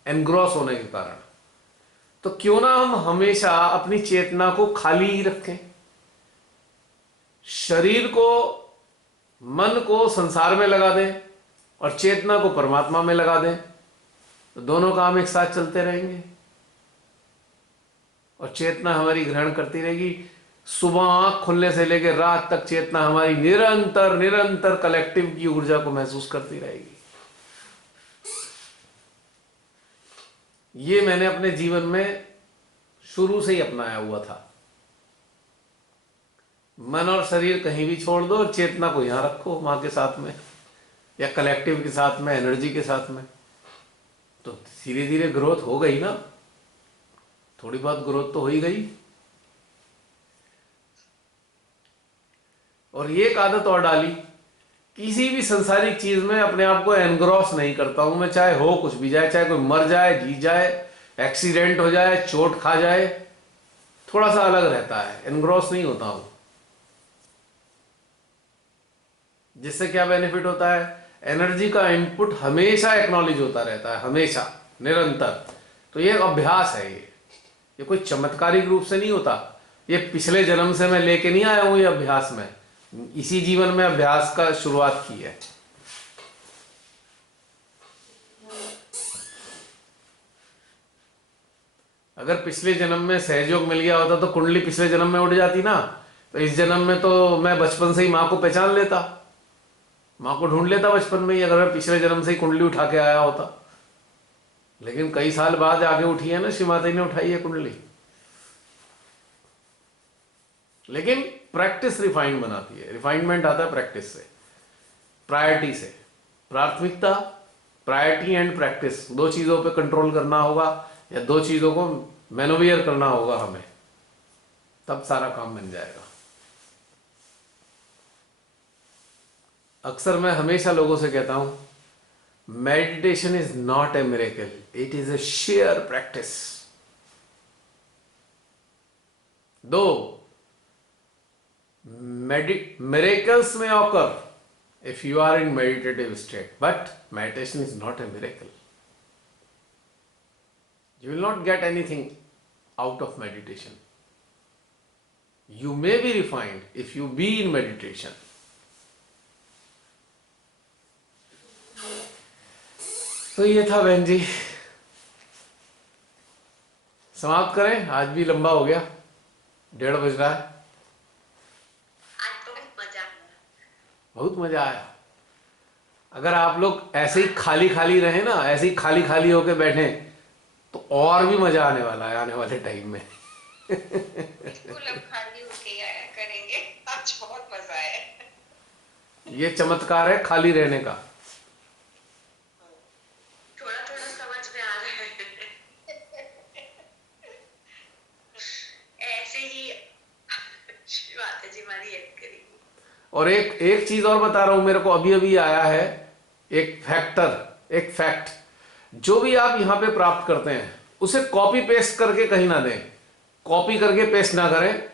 एनग्रॉस होने के कारण। तो क्यों ना हम हमेशा अपनी चेतना को खाली ही रखें, शरीर को, मन को संसार में लगा दें और चेतना को परमात्मा में लगा दें, तो दोनों काम एक साथ चलते रहेंगे और चेतना हमारी ग्रहण करती रहेगी। सुबह आंख खुलने से लेकर रात तक चेतना हमारी निरंतर निरंतर कलेक्टिव की ऊर्जा को महसूस करती रहेगी। ये मैंने अपने जीवन में शुरू से ही अपनाया हुआ था। मन और शरीर कहीं भी छोड़ दो और चेतना को यहां रखो, मां के साथ में या कलेक्टिव के साथ में, एनर्जी के साथ में, तो धीरे धीरे ग्रोथ हो गई ना, थोड़ी बहुत ग्रोथ तो हो ही गई। और ये एक आदत और डाली, किसी भी संसारिक चीज में अपने आप को एनग्रॉस नहीं करता हूं मैं, चाहे हो कुछ भी जाए, चाहे कोई मर जाए, जी जाए, एक्सीडेंट हो जाए, चोट खा जाए, थोड़ा सा अलग रहता है, एनग्रॉस नहीं होता हूं। जिससे क्या बेनिफिट होता है, एनर्जी का इनपुट हमेशा एक्नॉलेज होता रहता है, हमेशा निरंतर। तो ये एक अभ्यास है, ये कोई चमत्कारिक रूप से नहीं होता, ये पिछले जन्म से मैं लेके नहीं आया हूं, ये अभ्यास में इसी जीवन में अभ्यास का शुरुआत की है। अगर पिछले जन्म में सहयोग मिल गया होता तो कुंडली पिछले जन्म में उठ जाती ना, तो इस जन्म में तो मैं बचपन से ही मां को पहचान लेता, मां को ढूंढ लेता बचपन में ही, अगर मैं पिछले जन्म से ही कुंडली उठा के आया होता। लेकिन कई साल बाद आगे उठी है ना, श्री माता जी ने उठाई है कुंडली। लेकिन प्रैक्टिस रिफाइंड बनाती है, रिफाइनमेंट आता है प्रैक्टिस से, प्रायोरिटी से। प्राथमिकता, प्रायोरिटी एंड प्रैक्टिस, दो चीजों पे कंट्रोल करना होगा, या दो चीजों को मैनोवियर करना होगा हमें, तब सारा काम बन जाएगा। अक्सर मैं हमेशा लोगों से कहता हूं, meditation is not a miracle, it is a share practice. दो miracles may occur if you are in meditative state, but meditation is not a miracle. You will not get anything out of meditation. You may be refined if you be in meditation. तो ये था बहन जी, समाप्त करें, आज भी लंबा हो गया, 1:30 बज रहा है। बहुत मजा आया। अगर आप लोग ऐसे ही खाली खाली रहे ना, ऐसे ही खाली खाली होके बैठे, तो और भी मजा आने वाला है आने वाले टाइम में। बिल्कुल अब खाली होके आया करेंगे, आज बहुत मजा आया। ये चमत्कार है खाली रहने का। थोड़ा थोड़ा समझ में आ रहा है। ऐसे ही श्री माता जी हमारी हेल्प करेगी। और एक चीज और बता रहा हूं, मेरे को अभी अभी आया है एक फैक्ट, जो भी आप यहां पे प्राप्त करते हैं उसे कॉपी पेस्ट करके कहीं ना दें, कॉपी करके पेस्ट ना करें।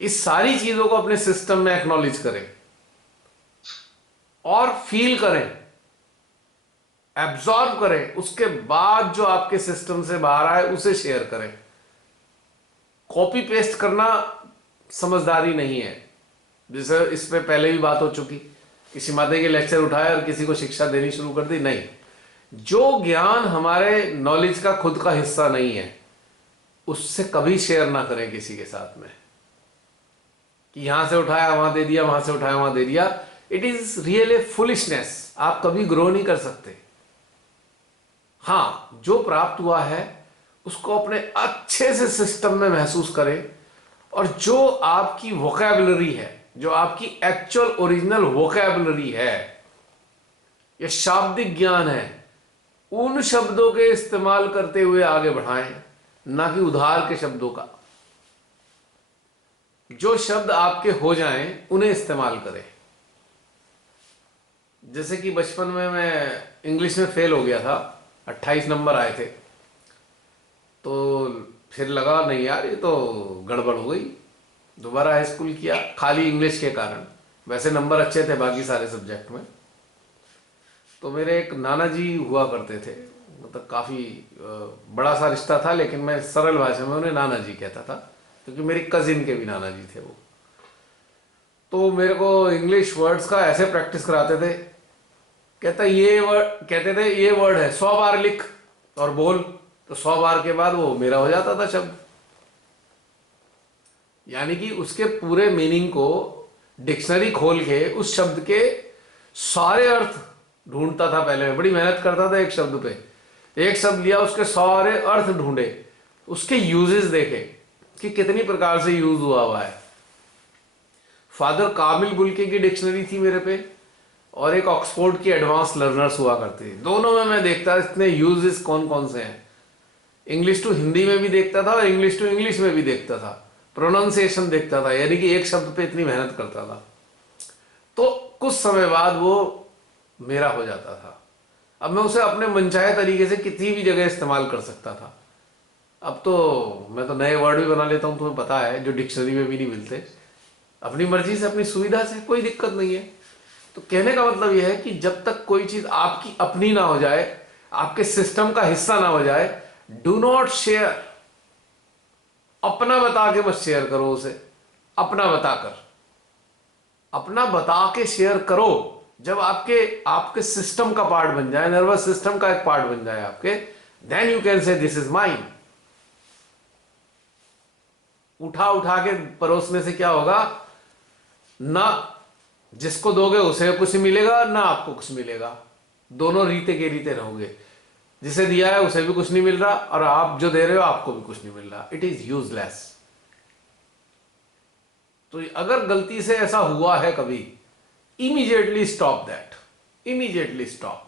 इस सारी चीजों को अपने सिस्टम में एक्नॉलेज करें और फील करें, एब्जॉर्ब करें, उसके बाद जो आपके सिस्टम से बाहर आए उसे शेयर करें। कॉपी पेस्ट करना समझदारी नहीं है, जैसे इस पे पहले भी बात हो चुकी, किसी माता के लेक्चर उठाए और किसी को शिक्षा देनी शुरू कर दी। नहीं, जो ज्ञान हमारे नॉलेज का खुद का हिस्सा नहीं है उससे कभी शेयर ना करें किसी के साथ में, कि यहां से उठाया वहां दे दिया, वहां से उठाया वहां दे दिया। It is real a foolishness. आप कभी ग्रो नहीं कर सकते। हाँ, जो प्राप्त हुआ है उसको अपने अच्छे से सिस्टम में महसूस करें, और जो आपकी वोकैबुलरी है, जो आपकी एक्चुअल ओरिजिनल वोकैबुलरी है या शाब्दिक ज्ञान है, उन शब्दों के इस्तेमाल करते हुए आगे बढ़ाएं, ना कि उधार के शब्दों का। जो शब्द आपके हो जाएं उन्हें इस्तेमाल करें। जैसे कि बचपन में मैं इंग्लिश में फेल हो गया था, 28 नंबर आए थे, तो फिर लगा नहीं यार ये तो गड़बड़ हो गई, दोबारा हाई स्कूल किया खाली इंग्लिश के कारण। वैसे नंबर अच्छे थे बाकी सारे सब्जेक्ट में। तो मेरे एक नाना जी हुआ करते थे, मतलब काफ़ी बड़ा सा रिश्ता था, लेकिन मैं सरल भाषा में उन्हें नाना जी कहता था, क्योंकि मेरी कजिन के भी नाना जी थे वो। तो मेरे को इंग्लिश वर्ड्स का ऐसे प्रैक्टिस कराते थे, कहते थे ये वर्ड है, 100 बार लिख और बोल, तो 100 बार के बाद वो मेरा हो जाता था शब्द। यानी कि उसके पूरे मीनिंग को डिक्शनरी खोल के उस शब्द के सारे अर्थ ढूंढता था। पहले मैं बड़ी मेहनत करता था एक शब्द पे, एक शब्द लिया उसके सारे अर्थ ढूंढे, उसके यूजेस देखे कि कितनी प्रकार से यूज हुआ है। फादर कामिल बुल्के की डिक्शनरी थी मेरे पे, और एक ऑक्सफोर्ड की एडवांस लर्नर्स हुआ करती थी। दोनों में मैं देखता इतने यूजेस कौन कौन से हैं। इंग्लिश टू हिंदी में भी देखता था और इंग्लिश टू इंग्लिश में भी देखता था, प्रोनाउंसिएशन देखता था, यानी कि एक शब्द पे इतनी मेहनत करता था। तो कुछ समय बाद वो मेरा हो जाता था। अब मैं उसे अपने मनचाहे तरीके से किसी भी जगह इस्तेमाल कर सकता था। अब तो मैं तो नए वर्ड भी बना लेता हूं, तुम्हें पता है, जो डिक्शनरी में भी नहीं मिलते। अपनी मर्जी से, अपनी सुविधा से, कोई दिक्कत नहीं है। तो कहने का मतलब यह है कि जब तक कोई चीज आपकी अपनी ना हो जाए, आपके सिस्टम का हिस्सा ना हो जाए, डू नॉट शेयर। अपना बता के मत शेयर करो उसे, अपना बताकर, अपना बता के शेयर करो। जब आपके आपके सिस्टम का पार्ट बन जाए, नर्वस सिस्टम का एक पार्ट बन जाए आपके, then you can say this is mine. उठा उठा के परोसने से क्या होगा, ना जिसको दोगे उसे कुछ मिलेगा, ना आपको कुछ मिलेगा। दोनों रीते के रीते रहोगे। जिसे दिया है उसे भी कुछ नहीं मिल रहा, और आप जो दे रहे हो आपको भी कुछ नहीं मिल रहा। It is useless. तो अगर गलती से ऐसा हुआ है कभी, immediately stop that, immediately stop.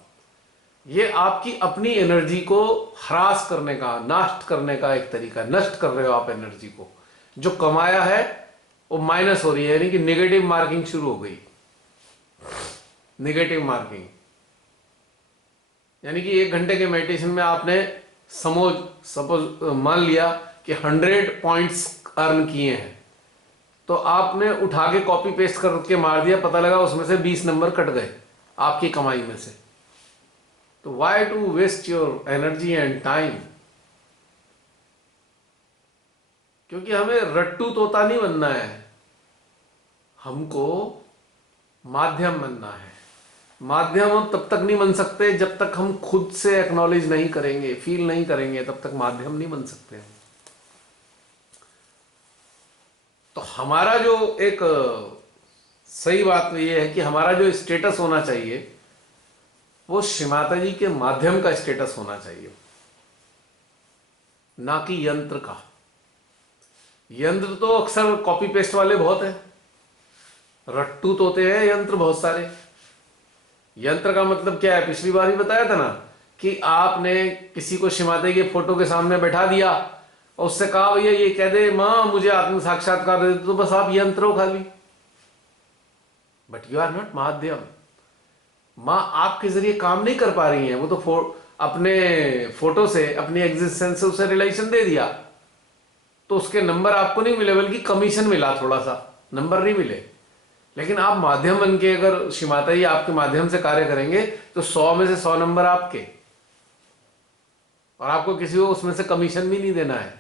ये आपकी अपनी एनर्जी को ह्रास करने का, नष्ट करने का एक तरीका। नष्ट कर रहे हो आप एनर्जी को, जो कमाया है वो माइनस हो रही है, यानी कि नेगेटिव मार्किंग शुरू हो गई। नेगेटिव मार्किंग यानी कि 1 घंटे के मेडिटेशन में आपने सपोज मान लिया कि 100 पॉइंट्स अर्न किए हैं, तो आपने उठा के कॉपी पेस्ट करके मार दिया, पता लगा उसमें से 20 नंबर कट गए आपकी कमाई में से। तो why to waste your energy and time? क्योंकि हमें रट्टू तोता नहीं बनना है, हमको माध्यम बनना है। माध्यम हम तब तक नहीं बन सकते जब तक हम खुद से एक्नॉलेज नहीं करेंगे, फील नहीं करेंगे, तब तक माध्यम नहीं बन सकते हम। तो हमारा जो एक सही बात तो ये है कि हमारा जो स्टेटस होना चाहिए वो श्रीमाता जी के माध्यम का स्टेटस होना चाहिए, ना कि यंत्र का। यंत्र तो अक्सर कॉपी पेस्ट वाले बहुत हैं, रट्टू तोते हैं यंत्र बहुत सारे। यंत्र का मतलब क्या है, पिछली बार ही बताया था ना, कि आपने किसी को श्रीमाता के फोटो के सामने बैठा दिया और उससे कहा भैया ये कह दे मां मुझे आत्म साक्षात्कार दे, तो बस आप यंत्र हो खाली। बट यू आर नॉट माध्यम। मां आपके जरिए काम नहीं कर पा रही है, वो तो अपने फोटो से, अपनी एग्जिस्टेंस से उसे रिलेशन दे दिया, तो उसके नंबर आपको नहीं मिले, बल्कि कमीशन मिला, थोड़ा सा नंबर नहीं मिले। लेकिन आप माध्यम बन के अगर श्री माता जी आपके माध्यम से कार्य करेंगे तो 100 में से 100 नंबर आपके, और आपको किसी को उसमें से कमीशन भी नहीं देना है।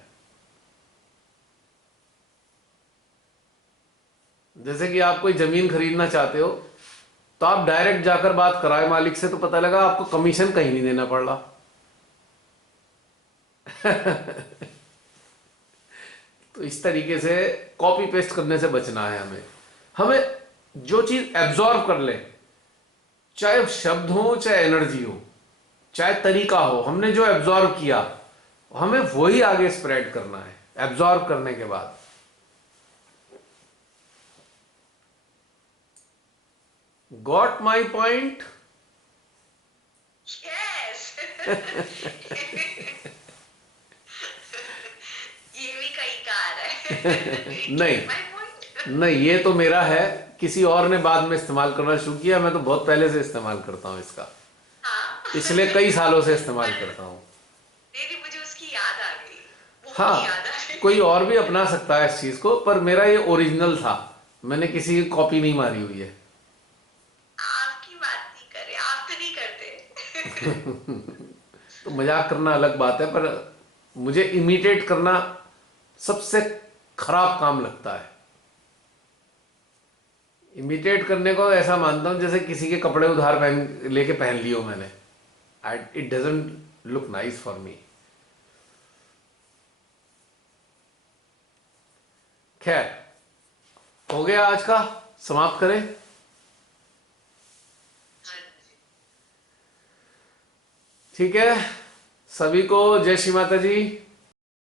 जैसे कि आप कोई जमीन खरीदना चाहते हो तो आप डायरेक्ट जाकर बात कराए मालिक से, तो पता लगा आपको कमीशन कहीं नहीं देना पड़ रहा। तो इस तरीके से कॉपी पेस्ट करने से बचना है हमें। हमें जो चीज एब्जॉर्ब कर ले, चाहे शब्द हो चाहे एनर्जी हो चाहे तरीका हो, हमने जो एब्जॉर्ब किया हमें वही आगे स्प्रेड करना है एब्जॉर्ब करने के बाद। Got my point? यस। ये भी कहीं का आ रहा है। नहीं My point? नहीं, ये तो मेरा है, किसी और ने बाद में इस्तेमाल करना शुरू किया, मैं तो बहुत पहले से इस्तेमाल करता हूं इसका, हाँ। पिछले कई सालों से इस्तेमाल करता हूं। नहीं, मुझे उसकी याद आ गई, वो हाँ, याद आ गई। कोई और भी अपना सकता है इस चीज को, पर मेरा ये ओरिजिनल था, मैंने किसी की कॉपी नहीं मारी हुई है। आपकी बात नहीं करे, आप तो नहीं करते। तो मजाक करना अलग बात है, पर मुझे इमिटेट करना सबसे खराब काम लगता है। इमिटेट करने को ऐसा मानता हूं जैसे किसी के कपड़े उधार पहन लेके पहन लिए हो मैंने। It doesn't look nice for me. खैर, हो गया आज का, समाप्त करें। हाँ जी। ठीक है, सभी को जय श्री माता जी।